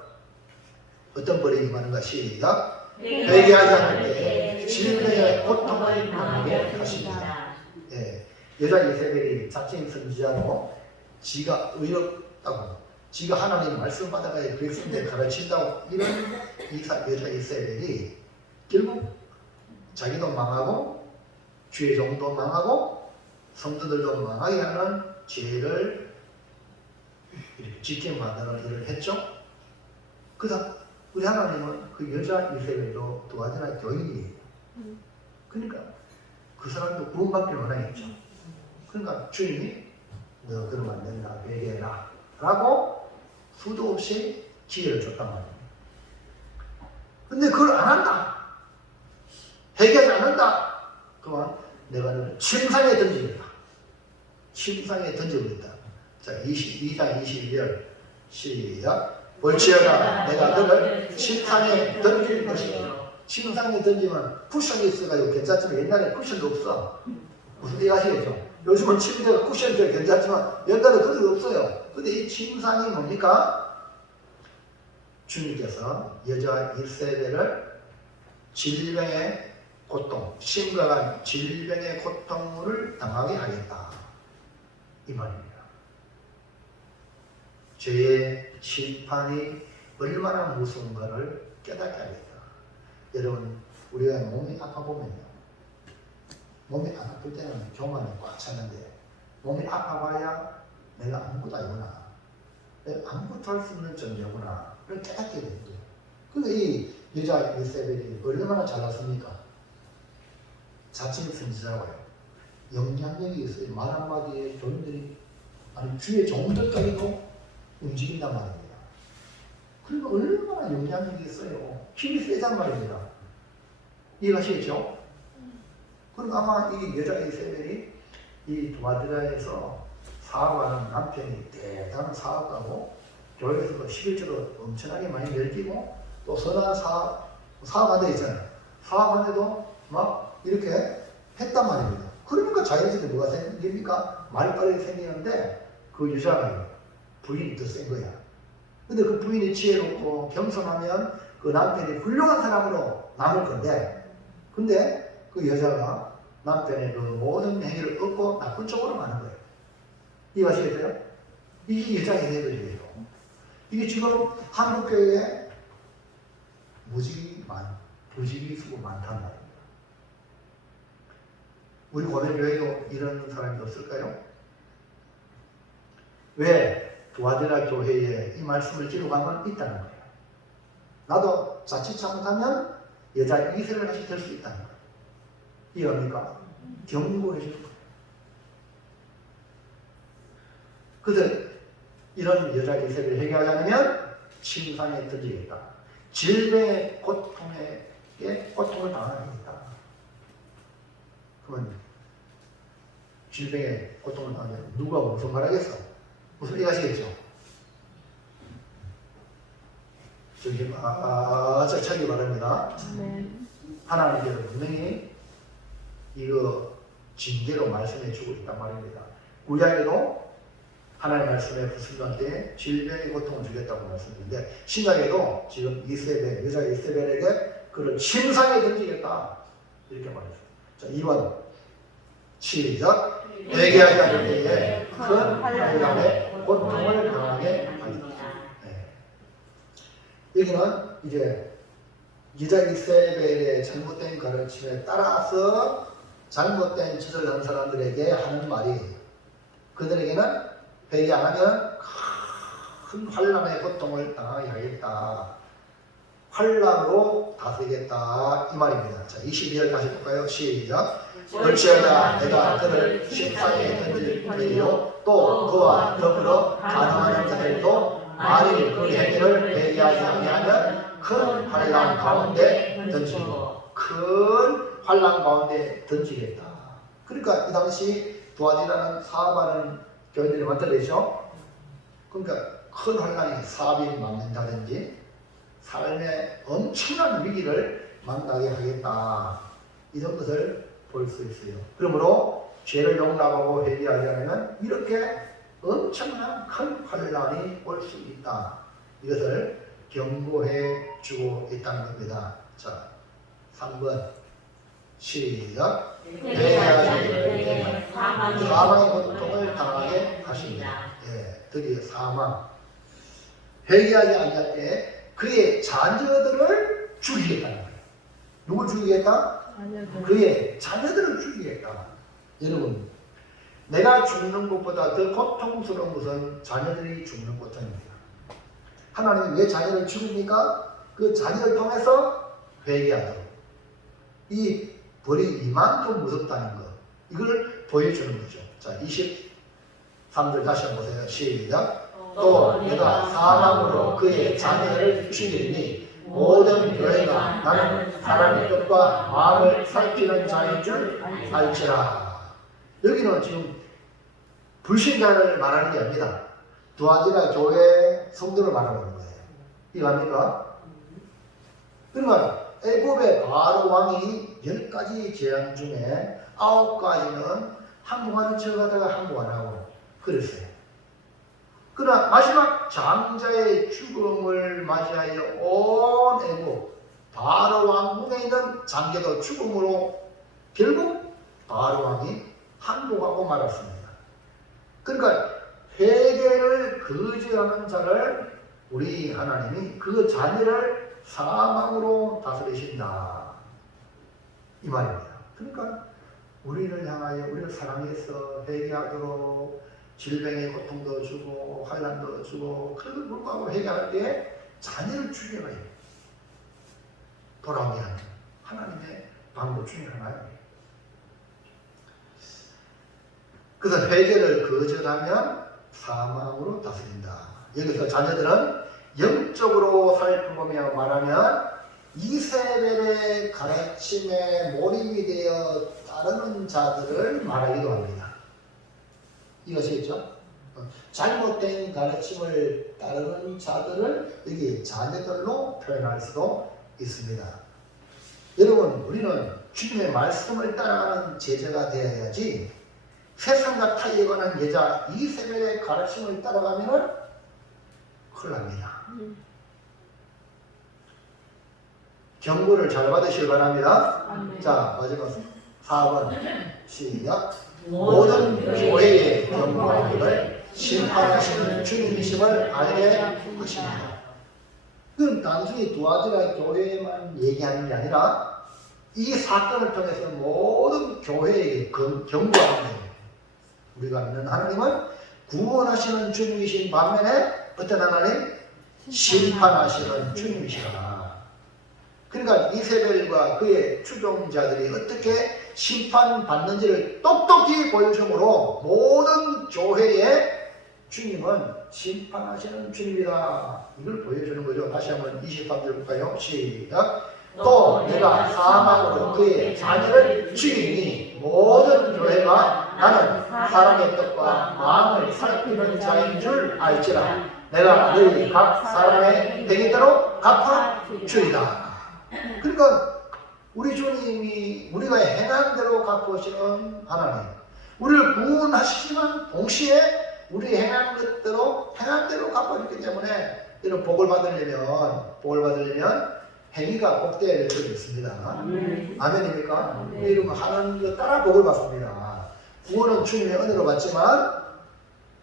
어떤 벌이 임하는가? 시작. 회개하지 않을 때 질병의 고통을 당하게 하십니다. 예, 여자 이세벨이 자칭 선지자로 지가 의롭다고 지가 하나님 말씀 받아가야 백성들 가르친다고 이런 여자 이세벨이 결국 자기도 망하고 주의 종도 망하고 성도들도 망하게 하는 죄를 지킴 만드는 일을 했죠. 그다음 우리 하나님은 그 여자 이세벨도 도와주나 교인이에요. 그러니까 그 사람도 구원받기를 원하겠죠. 그러니까 주님이 너 그러면 안 된다, 회개해라 라고 수도 없이 기회를 줬단 말이에요. 근데 그걸 안 한다, 회개하지 않는다, 그만 내가 너를 침상에 던지겠다. 침상에 던져버린다. 자, 22장 21절 시작. 볼지어다 내가 너를 침상에 던질 것이다. 침상에 던지면 쿠션이 있어가지고 괜찮지만 옛날에 쿠션도 없어. 무슨 얘기 아시겠죠? 요즘은 침대가 쿠션도 괜찮지만 옛날에 그런 게 없어요. 근데 이 침상이 뭡니까? 주님께서 여자 이세벨을 질병의 고통, 심각한 질병의 고통을 당하게 하겠다, 이 말입니다. 죄의 심판이 얼마나 무서운가를 깨닫게 하겠다. 여러분, 우리가 몸이 아파 보면요, 몸이 안 아플 때는 교만이 꽉 찼는데 몸이 아파봐야 내가 아무것도 아니구나, 내가 아무것도 할 수 없는 존재구나 를 깨닫게 됩니다. 근데 이 여자 이세벨이 얼마나 잘났습니까? 자칭 선지자고요. 영향력이 있어요. 말 한마디에 종들이, 아니 주의 종들까지도 움직인단 말입니다. 그러니까 얼마나 영향력이 있어요. 힘이 세단 말입니다. 이해가시겠죠? 그러니까 아마 이 여자 이세벨이 이 두아디라에서 사업하는 남편이 대단한 사업가고 교회에서도 11조로 엄청나게 많이 늘리고 또 선한 사업하는 데 있잖아요. 사업하는데도 막 이렇게 했단 말입니다. 그러니까 자연스럽게 뭐가 생깁니까? 말빨이 생기는데 그 여자가 부인이 더 센 거야. 근데 그 부인이 지혜롭고 겸손하면 그 남편이 훌륭한 사람으로 남을 건데 근데 그 여자가 남편의 그 모든 행위를 얻고 나쁜 쪽으로 가는 거예요. 이해하시겠어요? 이게 여자의 예들이에요. 이게 지금 한국교회에 무지기 수가 많단 말입니다. 우리 고대교회도 이런 사람이 없을까요? 왜 두아디라 교회에 이 말씀을 기록하면 있다는 거예요. 나도 자칫 잘못하면 여자 이세를 다시 될 수 있다는 거예요. 이해합니까? 경고해 주는 거예요. 그래서 이런 여자 이세를 해결하지 않으면 침상에 던지겠다. 질병의 고통을 당하겠다. 그러면 질병의 고통을 당하면 누가 무슨 말하겠어? 무슨 이해하시겠죠? 저기 차기 바랍니다. 하나님께서 분명히 이거 징계로 말씀해 주고 있단 말입니다. 구약에도 하나님의 말씀에 불순종할 때 질병의 고통을 주겠다고 말씀드렸는데 신약에도 지금 이세벨, 여자 이세벨에게 그를 침상에 던지겠다 이렇게 말했어요. 자, 2번 시작. 회개하지 않을 때에 큰 환난의 고통을 당하게 하리라. 여기는 이제 여자 이세벨의 잘못된 가르침에 따라서 잘못된 짓을 한 사람들에게 하는 말이에요. 그들에게는 회개 안 하면 큰 환난의 고통을 당하게 하겠다. 환난으로 다스리겠다 이 말입니다. 자, 22절 다시 볼까요? 시작. 어찌하여 내가 그를 십상에 던질 터이요 또 그와 더불어 가능한 자들도 만일 그 행위를 회개하지 아니하면 큰 환난 가운데 던지고 큰 환난 가운데 던지겠다. 그러니까 이 당시 두아디라는 사업하는 교인들이 많더랬죠. 그러니까 큰 환난이 사업이 막는다든지 삶의 엄청난 위기를 만나게 하겠다. 이런 것을 볼 수 있어요. 그러므로 죄를 용납하고 회개하지 않으면 이렇게 엄청난 큰 환난이 올 수 있다. 이것을 경고해 주고 있다는 겁니다. 자, 3번 시작. 회개하지 않으면 사망의 고통을 당하게 하십니다. 예, 드디어 사망. 회개하지 않을 때 그의 자녀들을 죽이겠다는 거예요. 누굴 죽이겠다? 그의 자녀들을 죽이겠다. 여러분, 내가 죽는 것보다 더 고통스러운 것은 자녀들이 죽는 고통입니다. 하나님이 왜 자녀를 죽입니까? 그 자녀를 통해서 회개하도록. 이 벌이 이만큼 무섭다는 것, 이걸 보여주는 거죠. 자, 23절 다시 한번 보세요. 시작. 또 내가 사망으로 그의 자녀를 죽이니 모든 교회가 나는 사람의 뜻과 마음을 살피는 자인 줄 알지라. 여기는 지금 불신자를 말하는 게 아닙니다. 두아디라 교회 성도를 말하는 거예요. 이거 아닙니까? 그러니까 애굽의 바로 왕이 10가지 재앙 중에 9가지는 항복하는 척하다가 항복 안 하고 그랬어요. 그러나 마지막 장자의 죽음을 맞이하여 온 애국 바로 왕궁에 있는 장자도 죽음으로 결국 바로 왕이 항복하고 말았습니다. 그러니까 회개를 거절하는 자를 우리 하나님이 그 자녀를 사망으로 다스리신다 이 말입니다. 그러니까 우리를 향하여 우리를 사랑해서 회개하도록 질병의 고통도 주고 환난도 주고 그래도 불구하고 회개할 때 자녀를 죽여가요. 돌아오게 하는 하나님의 방법 중에 하나예요. 그래서 회개를 거절하면 사망으로 다스린다. 여기서 자녀들은 영적으로 살펴보며 말하면 이세벨의 가르침에 몰입이 되어 따르는 자들을 말하기도 합니다. 이것이겠죠? 잘못된 가르침을 따르는 자들을 여기 자녀들로 표현할 수도 있습니다. 여러분, 우리는 주님의 말씀을 따라가는 제자가 되어야지 세상과 타이에 관한 여자 이세벨의 가르침을 따라가면 큰일 납니다. 경고를 잘 받으시기 바랍니다. 아멘. 자, 마지막 4번 시작. 모든 교회의 경고함을 심판하시는 주님이심을 알게 하십니다. 그건 단순히 두아디라 교회만 얘기하는 게 아니라 이 사건을 통해서 모든 교회에게 경고하는 거예요. 우리가 믿는 하나님은 구원하시는 주님이신 반면에 어떤 하나님? 심판하시는 주님이시라. 그러니까 이세벨과 그의 추종자들이 어떻게 심판받는지를 똑똑히 보여주므로 모든 교회의 주님은 심판하시는 주님이다. 이걸 보여주는 거죠. 다시 한번 23절 볼까요? 시작. 또 내가 사망으로 그의 자녀를 죽이니 모든 교회가 나는 사람의 뜻과 마음을 살피는 자인 줄 알지라. 내가 너희 각 사람의 행위대로 갚아 주리다. 그러니까 우리 주님이 우리가 행한 대로 갚으시는 하나님, 우리를 구원하시지만 동시에 우리 행한 것대로 갚아주기 때문에 이런 복을 받으려면 행위가 복되어야 될 줄이 있습니다. 아멘입니까? 네. 이런 거 하는 거 따라 복을 받습니다. 구원은 주님의 은혜로 받지만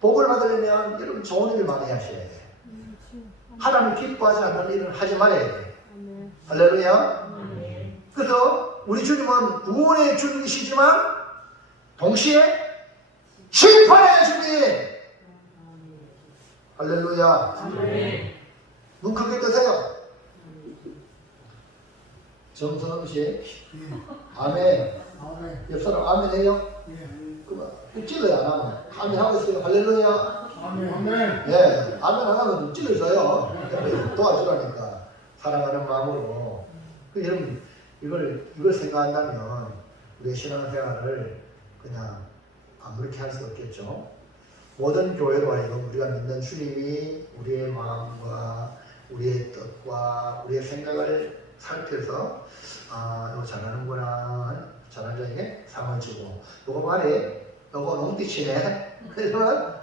복을 받으려면 이런 좋은 일을 많이 하셔야 돼요. 하나님 기뻐하지 않는 일을 하지 말아야 돼요. 할렐루야. 그래서 우리 주님은 구원의 주님이시지만 동시에 심판의 주님. 할렐루야. 눈 크게 뜨세요. 정선영 씨. 아멘. 옆 사람 아멘 해요? 그만 찔러야 안 하면. 아멘 하고 있어요. 할렐루야. 아멘. 예, 아멘 안 하면 찔러줘요. 도와주라니까. 사랑하는 마음으로. 여러분, 이걸 생각한다면 우리의 신앙생활을 그냥 안 그렇게 할 수 없겠죠. 모든 교회로 하여금 우리가 믿는 주님이 우리의 마음과 우리의 뜻과 우리의 생각을 살펴서 이거 잘하는구나, 잘하는 자에게 상을 주고, 이거 말해, 이거 농띠치네, 그러면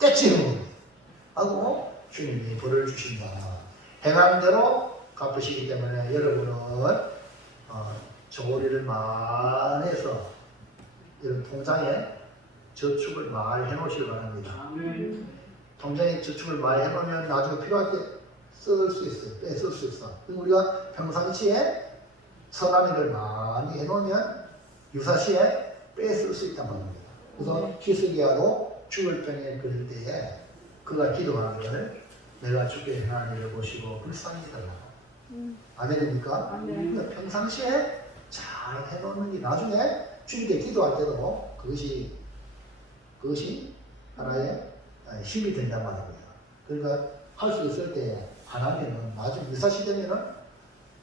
떼치는 하고 주님이 벌을 주신다. 행한 대로 갚으시기 때문에 여러분은 좋은 일을 많이 해서 이런 통장에 저축을 많이 해놓으시기 바랍니다. 통장에 저축을 많이 해놓으면 나중에 필요할 때 쓸 수 있어요. 뺏을 수 있어. 그럼 우리가 평상시에 선한 일을 많이 해놓으면 유사시에 뺏을 수 있단 말입니다. 그래서 히스기야도 죽을 편에 그럴 때에 그가 기도하는 것을 내가 죽게 행한 일을 보시고 불쌍히 달라고. 아멘입니까? 아멘. 평상시에 잘 해놓는 게 나중에 주님께 기도할 때도 그것이 하나의 힘이 된단 말입니다. 그러니까 할 수 있을 때 안 하면은 나중에 유사시 되면은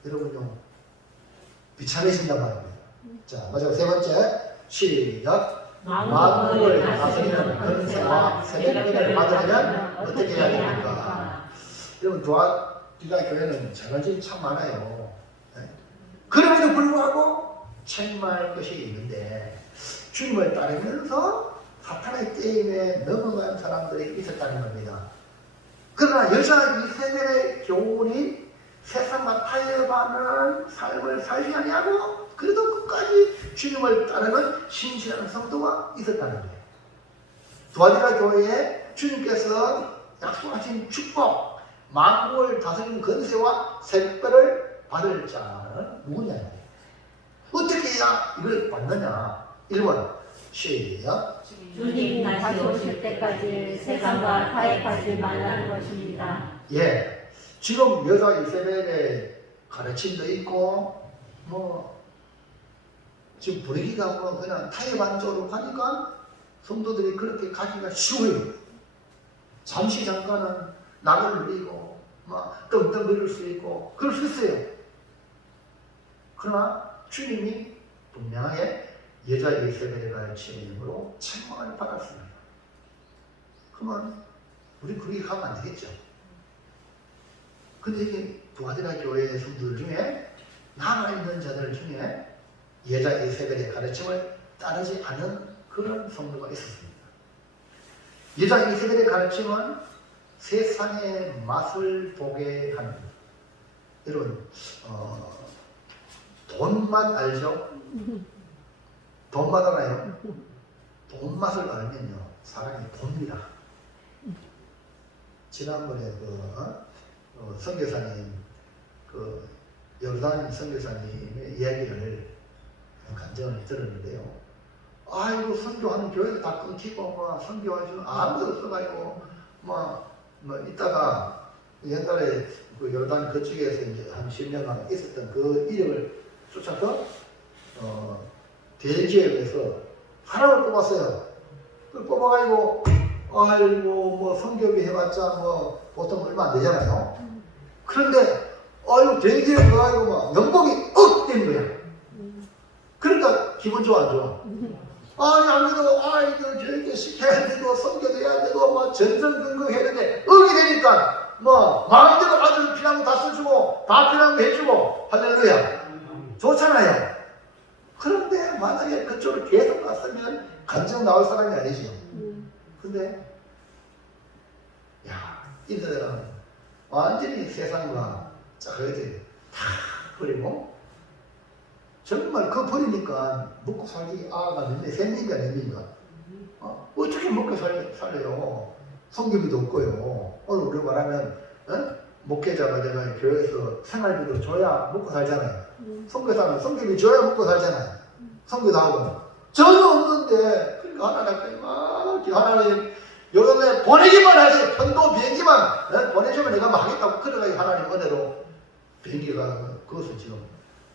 여러분요 비참해진단 말입니다. 자, 마지막 세 번째 시작. 만국을 다스리는 권세와 세력을 받으려면 어떻게 해야 됩니까? 여러분 두아디라 교회는 잘난 짓이 참 많아요. 네? 그럼에도 불구하고 책망할 것이 있는데 주님을 따르면서 사탄의 게임에 넘어간 사람들이 있었다는 겁니다. 그러나 여자 이세벨의 교훈이 세상과 타협하는 삶을 살지 아니하고 그래도 끝까지 주님을 따르는 신실한 성도가 있었다는 거예요. 두아디라 교회에 주님께서 약속하신 축복, 만국을 다스리는 권세와 색별을 받을 자는 누구냐? 어떻게 해야 이걸 받느냐? 1번 시작. 주님 다시 오실 때까지 세상과 타협하지 말라는 것입니다. 예, 지금 여자 이세벨의 가르침도 있고 지금 분위기가 그냥 타협한 쪽으로 가니까 성도들이 그렇게 가기가 쉬워요. 잠시 잠깐은 낙을 누리고 막 떵떵거릴 수 있고 그럴 수 있어요. 그러나 주님이 분명하게 여자 이세벨의 가르침으로 책망을 받았습니다. 그러면 우리 그렇게 가면 안 되겠죠. 근데 이게 두아디라 교회의 성도들 중에 남아있는 자들 중에 여자 이세벨의 가르침을 따르지 않은 그런 성도가 있었습니다. 여자 이세벨의 가르침은 세상의 맛을 보게 합니다. 여러분 돈맛 알죠? 돈맛 알아요? 돈맛을 알면요 사람이 봅니다. 지난번에 선교사님 요르단 선교사님의 이야기를 간증을 들었는데요. 아이고 선교하는 교회도 다 끊기고 선교하시는 아무도 없어가지고 이따가 옛날에 그 요르단 그쪽에서 이제 한 10년간 있었던 그 이력을 쫓아서 대지역에서 사람을 뽑았어요. 그 뽑아가지고 아이고 선교비 해봤자 보통 얼마 안 되잖아요. 그런데 아이고 대지역에 가가지고 연봉이 억 되는 거야. 그러니까 기분 좋아 안 좋아? 아니 아무래도 저렇게 시켜야 되고 선교도 해야 되고 전전긍긍 해야 되는데 억이 되니까 마음대로 아들 필요한 거 다 써주고 다 필요한 거 해주고 할렐루야 좋잖아요. 그런데 만약에 그쪽으로 계속 갔으면 간증 나올 사람이 아니죠. 근데 이들은 완전히 세상과 짜그리 다 버리고 정말 그거 버리니까 먹고 살기 아가 몇 명, 세 명인가 네 명인가 어떻게 먹고 살려요? 성교비도 없고요. 오늘 우리가 말하면 목회자가 내가 교회에서 생활비도 줘야 먹고 살잖아요. 선교사는 성교비 줘야 먹고 살잖아요. 성교도 하고 전혀 없는데 그러니까 하나님 요런데 보내기만 하지 편도 비행기만 보내주면 내가 하겠다고 그래가지고 하나님 은혜로 비행기가 그것을 지금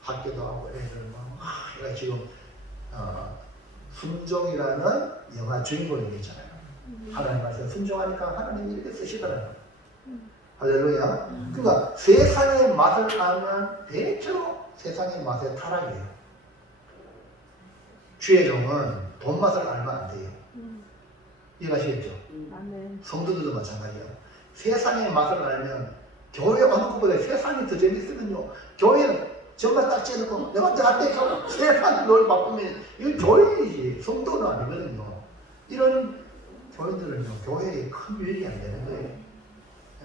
학교도 하고 애들 내가 지금 순종이라는 영화 주인공이 있잖아요. 하나님 말씀 순종하니까 하나님이 이렇게 쓰시더라고요. 할렐루야. 그러니까 세상의 맛을 알면 대체로 세상의 맛의 타락이에요. 주의 종은 돈 맛을 알면 안 돼요. 이해가시겠죠? 성도들도 마찬가지예요. 세상의 맛을 알면 교회 오는 것보다 세상이 더 재밌으면요. 교회는 정말 딱 째놓고 내가 떼하고 세상이 널 바꾸면 이건 교회이지 성도는 아니거든요. 이런 교인들은요 교회에 큰 유익이 안 되는 거예요.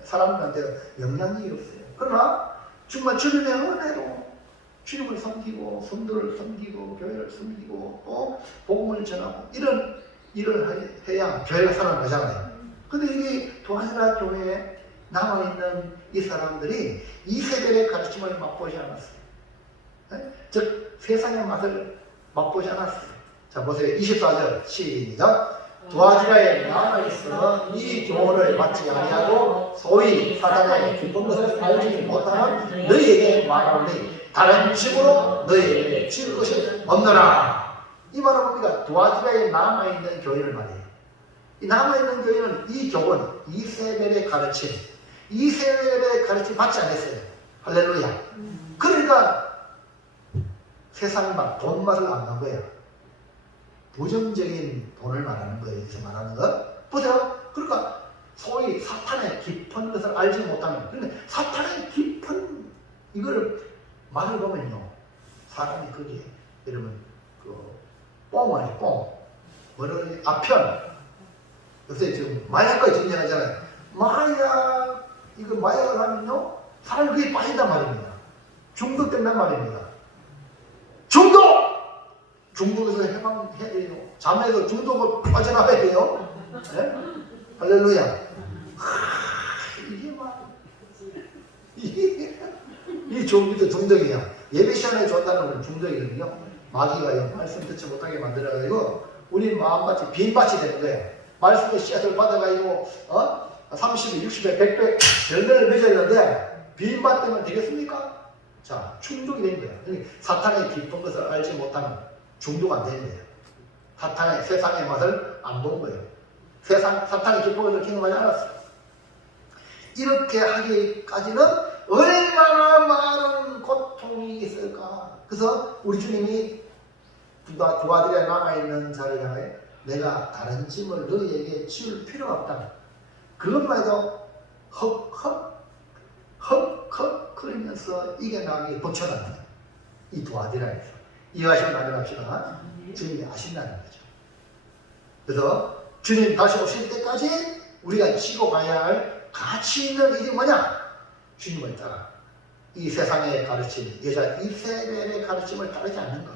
사람들한테 영향력이 없어요. 그러나 정말 주님의 은혜로 주님을 섬기고 성도를 섬기고 교회를 섬기고 또 복음을 전하고 이런 일을 해야 교회가 살아나잖아요. 근데 이게 도하시라 교회에 남아있는 이 사람들이 이세벨의 가르침을 맛보지 않았어요. 즉 세상의 맛을 맛보지 않았어요. 자 보세요. 24절 시작. 도하지라에 남아있어 이 교훈을 받지 아니하고 소위 사단의 기쁜 것을 알지 못하는 너희에게 말하노니 다른 집으로 너희에게 칠 것이 없노라. 이 말은 뭡니까? 도하지라에 남아있는 교회를 말해요. 이 남아있는 교회는 이 교훈 이세벨의 가르침 이세벨의 가르침 받지 않았어요. 할렐루야. 그러니까 세상 맛, 돈 맛을 안 난 거예요. 부정적인 돈을 말하는 거예요. 이렇게 말하는 것. 보세요. 그러니까 소위 사탄의 깊은 것을 알지 못하는. 그런데 사탄의 깊은 이거를 말을 보면요. 사람이 거기에 여러분 뽕 아니 뽕. 뭐라고 그러지? 아편. 요새 지금 마약과 전쟁하잖아요. 마약을 하면요. 사람이 그게 빠진단 말입니다. 중독된단 말입니다. 중독에서 해방해야 돼요. 잠에서 중독을 빠져나가야 돼요. 네? 할렐루야. 이 종교도 중독이야. 예배 시간에 좋다는 건 중독이거든요. 마귀가 말씀 듣지 못하게 만들어가지고 우리 마음밭이 빈밭이 되는 거예요. 말씀의 씨앗을 받아가지고 30배, 60배, 100배 열매를 맺었는데 빈밭 되면 되겠습니까? 자, 충족이 된 거예요. 사탄의 깊은 것을 알지 못하는 중독 안 되는 거예요. 사탄의 세상의 맛을 안 본 거예요. 사탄의 깊은 것을 경험하지 않았어요. 이렇게 하기까지는 얼마나 많은 고통이 있을까. 그래서 우리 주님이 도와드려 남아있는 자를 향해 내가 다른 짐을 너희에게 지울 필요가 없다. 그것만 해도 헉헉 그러면서 이겨나가기 붙여놨는 거예요. 이 도와드려야죠. 이해하시면 나눠갑시다. 주님이 아신다는 거죠. 그래서 주님 다시 오실 때까지 우리가 지고 가야 할 가치 있는 일이 뭐냐? 주님을 따라 이 세상의 가르침, 여자 이세벨의 가르침을 따르지 않는 것.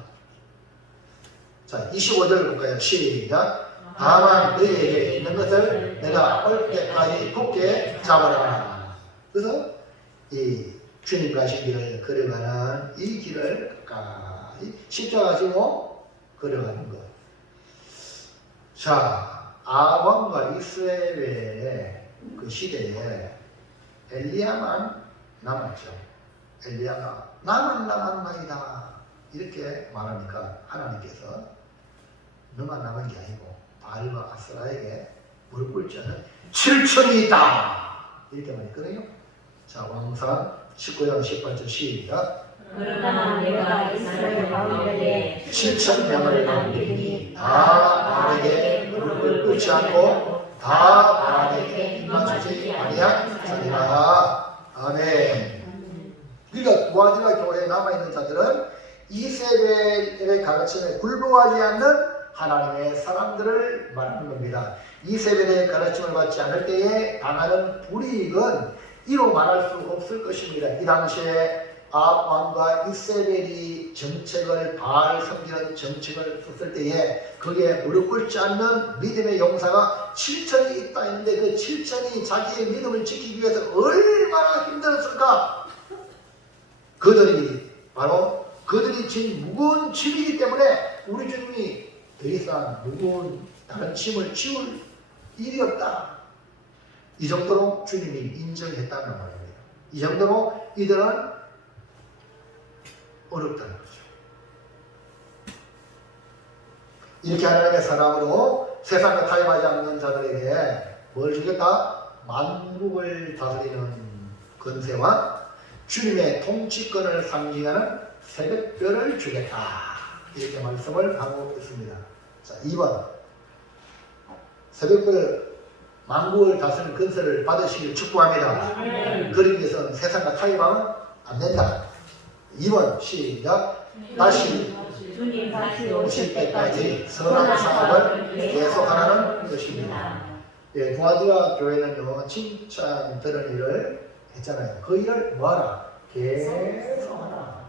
자, 25절 볼까요? 시작. 다만 너희에게 있는 것을 내가 올 때까지 굳게 잡아라. 그래서 이 주님 가신 길을 걸어가는 이 길을 가까이 십자가 지고 걸어가는 것. 자, 아방과 이스라엘의 그 시대에 엘리야만 남았죠. 엘리야가 나만 남았나이다 이렇게 말하니까 하나님께서 너만 남은 게 아니고 바알과 아스라에게 무릎 꿇지 않은 7천이 있다 이렇게 말했거든요. 자, 왕상 19장 18절 시작. 그러나 내가 이스라엘 가운데에 7,000명을 남기니 다 바알에게 무릎을 꿇지 않고 다 바알에게 입맞추지 아니하리라. 아멘. 그러니까 무아디라 교회에 남아있는 자들은 이세벨의 가르침에 굴복하지 않는 하나님의 사람들을 말하는 겁니다. 이세벨의 가르침을 받지 않을 때에 당하는 불이익은 이로 말할 수 없을 것입니다. 이 당시에 아합 왕과 이세벨이 정책을 바알 섬기는 정책을 썼을 때에 거기에 무릎 꿇지 않는 믿음의 용사가 7천이 있다 했는데 그 7천이 자기의 믿음을 지키기 위해서 얼마나 힘들었을까? 그들이 진 무거운 짐이기 때문에 우리 주님이 더 이상 무거운 다른 짐을 지울 일이 없다. 이 정도로 주님이 인정했다는 말입니다. 이 정도로 이들은 어렵다는 거죠. 이렇게 하나님의 사람으로 세상에 타협하지 않는 자들에게 뭘 주겠다? 만국을 다스리는 권세와 주님의 통치권을 상징하는 새벽별을 주겠다. 이렇게 말씀을 하고 있습니다. 자, 2번. 새벽별 만국을 다스리는 권세를 받으시길 축복합니다. 그러기 위해서는 세상과 타협하면 안 된다. 2번 시작. 다시 주님 다시 오실 때까지 선한 사업을 계속하라는 것입니다. 예, 두아디라 교회는요 칭찬 들은 일을 했잖아요. 그 일을 뭐하라? 계속하라.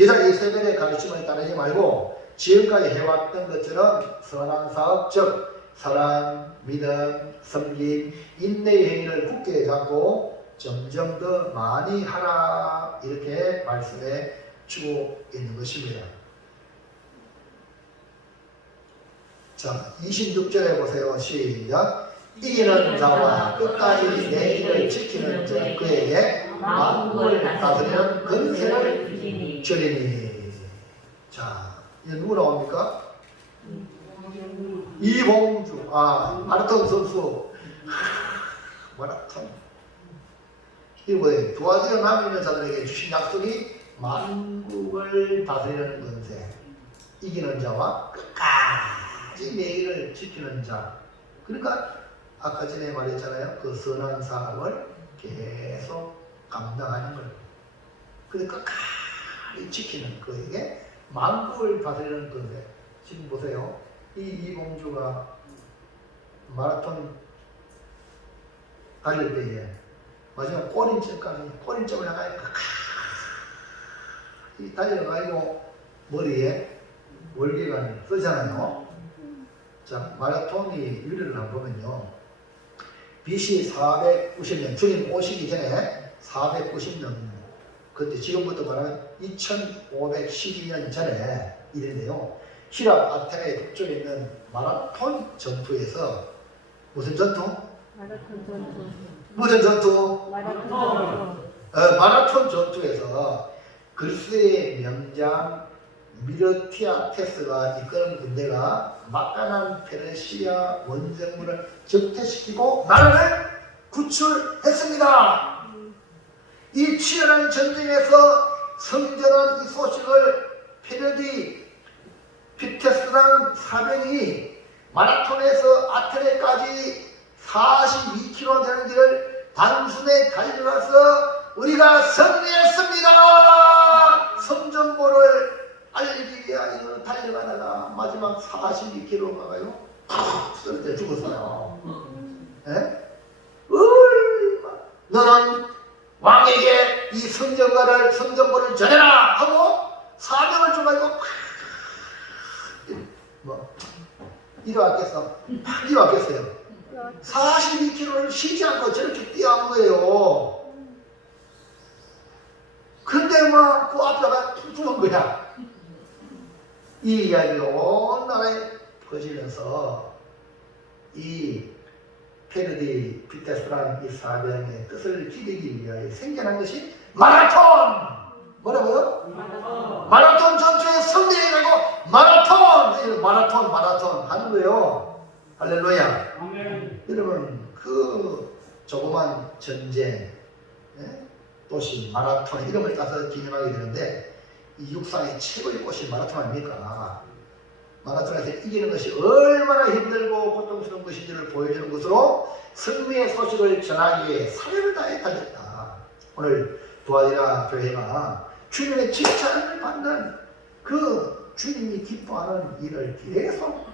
여자 이세벨의 가르침을 따르지 말고 지금까지 해왔던 것처럼 선한 사업, 즉 사랑, 믿음, 섬김, 인내의 행위를 굳게 잡고 점점 더 많이 하라 이렇게 말씀해 주고 있는 것입니다. 자, 26절에 보세요. 시작. 이기는 자와 끝까지 내 길을 지키는 자 그에게 만국을 다스리는 권세를 주리니. 자, 이제 누구 나옵니까? 이봉주, 마라톤 선수. 마라톤. 이게 뭐예요? 두아디라 남아 있는 자들에게 주신 약속이 만국을 다스리는 권세, 이기는 자와 끝까지 내 일을 지키는 자. 그러니까 아까 전에 말했잖아요. 그 선한 사업을 계속 감당하는 걸. 그러니까 끝까지 지키는 그에게 만국을 다스리는 권세. 지금 보세요. 이 이봉주가 마라톤 달릴 때에 마지막 꼬린점을 향하여 달려가지고 머리에 월계관을 쓰잖아요. 자, 마라톤이 유래를 한번 보면요. BC 490년, 주님 오시기 전에 490년, 그때 지금부터 말하면 2512년 전에 일인데요. 히랍 아테네 북쪽에 있는 마라톤 전투에서 무슨 전투? 마라톤 전투. 무슨 전투? 마라톤 전투. 마라톤 전투에서 그리스의 명장 미르티아테스가 이끄는 군대가 막강한 페르시아 원정군을 적대시키고 나라를 구출했습니다. 이 치열한 전쟁에서 성전한 이 소식을 페르디 피테스랑 사병이 마라톤에서 아테네까지 42km 되는 길을 단순에 달려가서 우리가 승리했습니다. 성전보를 알리기 위하여 달려가다가 마지막 42km 가가요 쓰러져 죽었어요. 예? 너는 왕에게 이 성전벌을 전해라 하고 사명을 줘가지고 이리 왔겠어. 이리 왔겠어요. 42km를 쉬지 않고 저렇게 뛰어간 거예요. 그런데 막 그 앞에가 퉁퉁한 거야. 이 이야기가 온 나라에 퍼지면서 이 페르디 비테스라는 이 사병의 뜻을 기리기 위하여 생겨난 것이 마라톤! 뭐라고요? 마라톤 전투에 승리해가지고 마라톤 하는 거예요. 할렐루야. 여러분 그 조그만 전쟁 도시 마라톤 이름을 따서 기념하게 되는데 이 육상의 최고의 꽃이 마라톤 아닙니까? 마라톤에서 이기는 것이 얼마나 힘들고 고통스러운 것인지를 보여주는 것으로 승리의 소식을 전하기 위해 사명을 다해 달렸다. 오늘 도아디라 교회가 주님의 칭찬을 받는 그 주님이 기뻐하는 일을 계속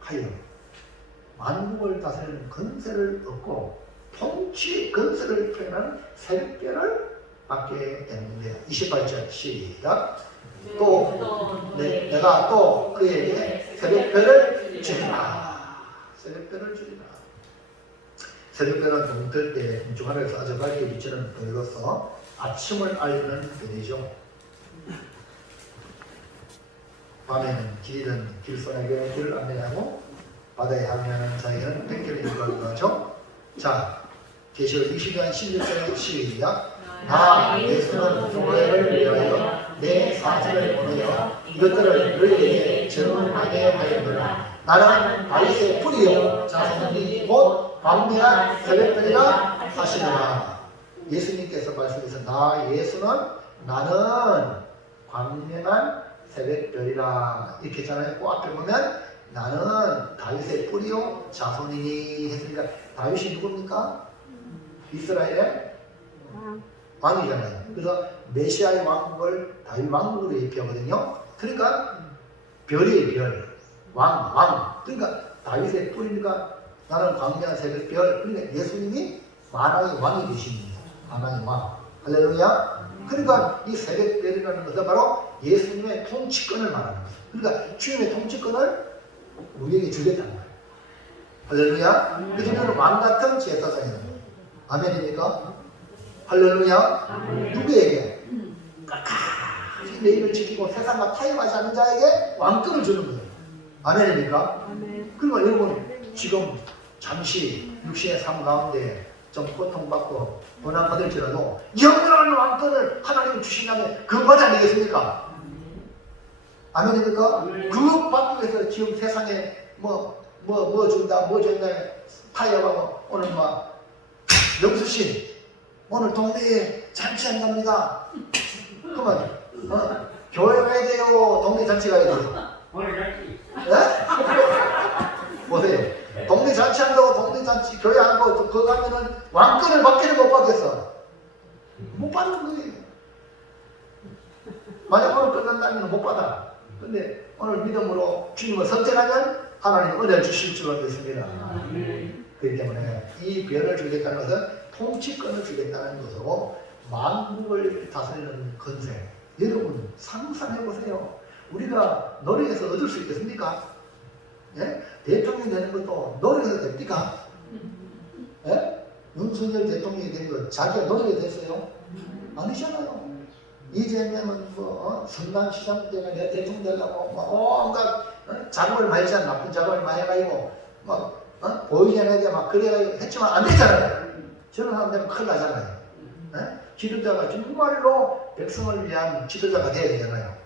하여 만국을 다스리는 건세를 얻고 통치 건세를 표현하는 새벽별을 받게 되는데 28절 시작. 또 내가 또 그에게 새벽별을 주리라. 새벽별을 주리라. 새벽별은 동틀 때 공중 하늘에서 아주 밝게 비치는 별로서 아침을 알리는 별이죠. 밤에는 길이는 길손에게 길을 안내하고 바다에 항해하는 자에게는 땡겨를 인도하죠. 자, 계시록 20장 16절의 시작. 나 예수는 교회를 위하여 내 사자를 보내어 이것들을 너희에게 증언하게 하였노라. 나는 다윗의 뿌리요 자손이 곧 광명한 새벽별이라 하시노라. 예수님께서 말씀하셔서 나 예수는 나는 광명한 새벽별이라 이렇게 했잖아요. 그 앞에 보면 나는 다윗의 뿌리요 자손이니 했으니까 다윗이 누굽니까? 이스라엘의 왕이잖아요. 그래서 메시아의 왕국을 다윗 왕국으로 얘기하거든요. 그러니까 별이에요. 별. 왕. 그러니까 다윗의 뿌리니까 나는 광명한 새벽별. 그러니까 예수님이 만왕의 왕이 되십니다. 만왕의 왕. 할렐루야. 그러니까 이 새벽별이라는 것은 바로 예수님의 통치권을 말하는 거죠. 그러니까 주님의 통치권을 우리에게 주겠다는 거예요. 할렐루야. 그래서 우리는 왕같은 제사장이라는 거예요. 아멘입니까? 할렐루야. 누구에게? 깍깍이 내 입을 지키고 세상과 타협하지 않는 자에게 왕권을 주는 거예요. 아멘입니까? 그러니까 여러분 지금 잠시 육신의 삶 가운데 좀 고통받고 고난받을지라도 영원한 왕권을 하나님이 주신다면 그거 받지 않겠습니까? 아멘입니까? 그 받기 위해서 지금 세상에 뭐 준다 타협하고 오늘 막 영수신 오늘 동네에 잔치한답니다. 그러면 교회 가야 돼요? 동네 잔치 가야 돼요? 보세요. 동네 잔치한다고 동네 잔치 교회 안 가고 그거 가면은 왕권을 받기는 못 받겠어. 못 받는 거예요. 만약 오늘 끝난다면 못 받아. 근데 오늘 믿음으로 주님을 선택하면 하나님 은혜를 주실 줄 믿습니다. 그렇기 때문에 이 별을 주겠다는 것은 통치권을 주겠다는 것으로 만국을 다스리는 건세. 여러분 상상해보세요. 우리가 노력해서 얻을 수 있겠습니까? 예? 대통령이 되는 것도 노력해서 됩니까? 예? 윤석열 대통령이 된 것 자기가 노력이 됐어요? 아니잖아요. 이재명은 성남시장 때문에 내가 대통령 되려고 온갖 작업을 많이 했잖아. 나쁜 작업을 많이 해가지고 보이지 않게 막 그래가지고 했지만 안 되잖아요. 저런 사람 되면 큰일 나잖아요. 예? 지도자가 정말로 백성을 위한 지도자가 돼야 되잖아요.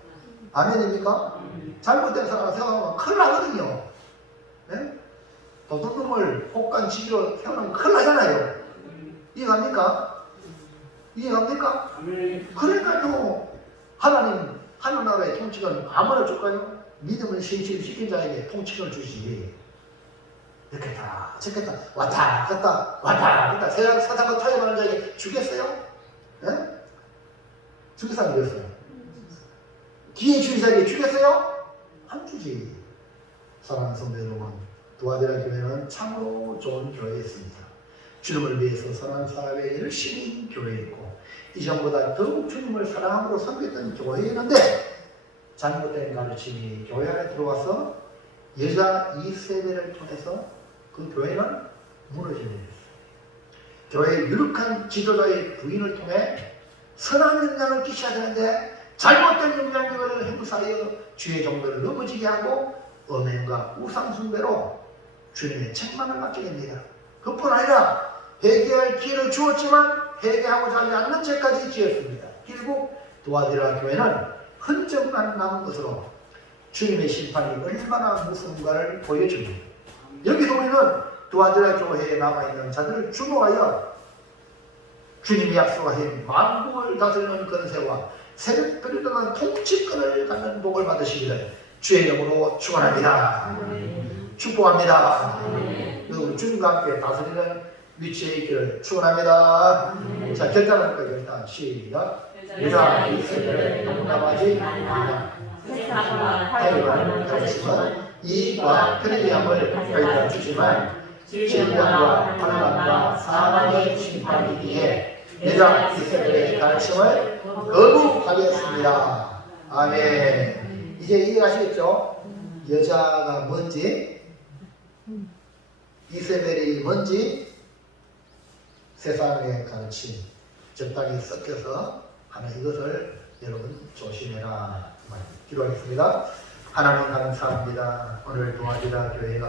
아멘입니까? 잘못된 사람을 세워놓으면 큰일 나거든요. 예? 도둑놈을 혹간지기로 세워놓으면 큰일 나잖아요. 이해갑니까? 이해갑니까? 그러니까요. 하나님 하늘나라의 통치권 아무나 줄까요? 믿음을 신실시킨 자에게 통치권을 주시. 이렇게 다 저렇게 왔다 갔다 세상과 타협하는 자에게 주겠어요? 예? 주겠어요? 안 주겠어요? 기회 주인 자에게 주겠어요? 안 주지. 사랑하는 성도 여러분, 도아디라 교회는 참으로 좋은 교회였습니다. 주님을 위해서 선한 사업에 열심히 교회했고 이전보다 더욱 주님을 사랑함으로 섬겼던 교회였는데 잘못된 가르침이 교회 안에 들어와서 여자 이세벨을 통해서 그 교회는 무너지게 됐어요. 교회의 유력한 지도자의 부인을 통해 선한 영향을 끼쳐야 되는데 잘못된 영향력을 행사하여 주의 종들을 넘어지게 하고 음행과 우상숭배로 주님의 책망을 받게 됩니다. 그뿐 아니라 회개할 기회를 주었지만 회개하고자 하지 않는 죄까지 지었습니다. 결국 도아디라 교회는 흔적만 남은 것으로 주님의 심판이 얼마나 무서운가를 보여줍니다. 여기서 우리는 도아디라 교회에 남아있는 자들을 주목하여 주님이 약속하신 만국을 다스리는 권세와 새벽별이 떠난 통치권을 갖는 복을 받으시기를 주의 이름으로 축원합니다. 축복합니다. 그리고 주님과 함께 다스리는 위치에 있기를 축원합니다. 자, 결단할 거예요. 결단 시작. 여자 이세벨을 용납하지 말라. 세상과 타협하는 가르침은 이익과 편리함을 가져다 주지만 질병과 환난과 사망의 심판이기에 여자 이세벨의 가르침을 거부하겠습니다. 아멘. 이제 이해하시겠죠? 여자가 뭔지, 이세벨이 뭔지, 세상의 가르침 적당히 섞여서 하는 이것을 여러분 조심해라. 기도하겠습니다. 하나님 감사합니다. 오늘 도아디라 교회가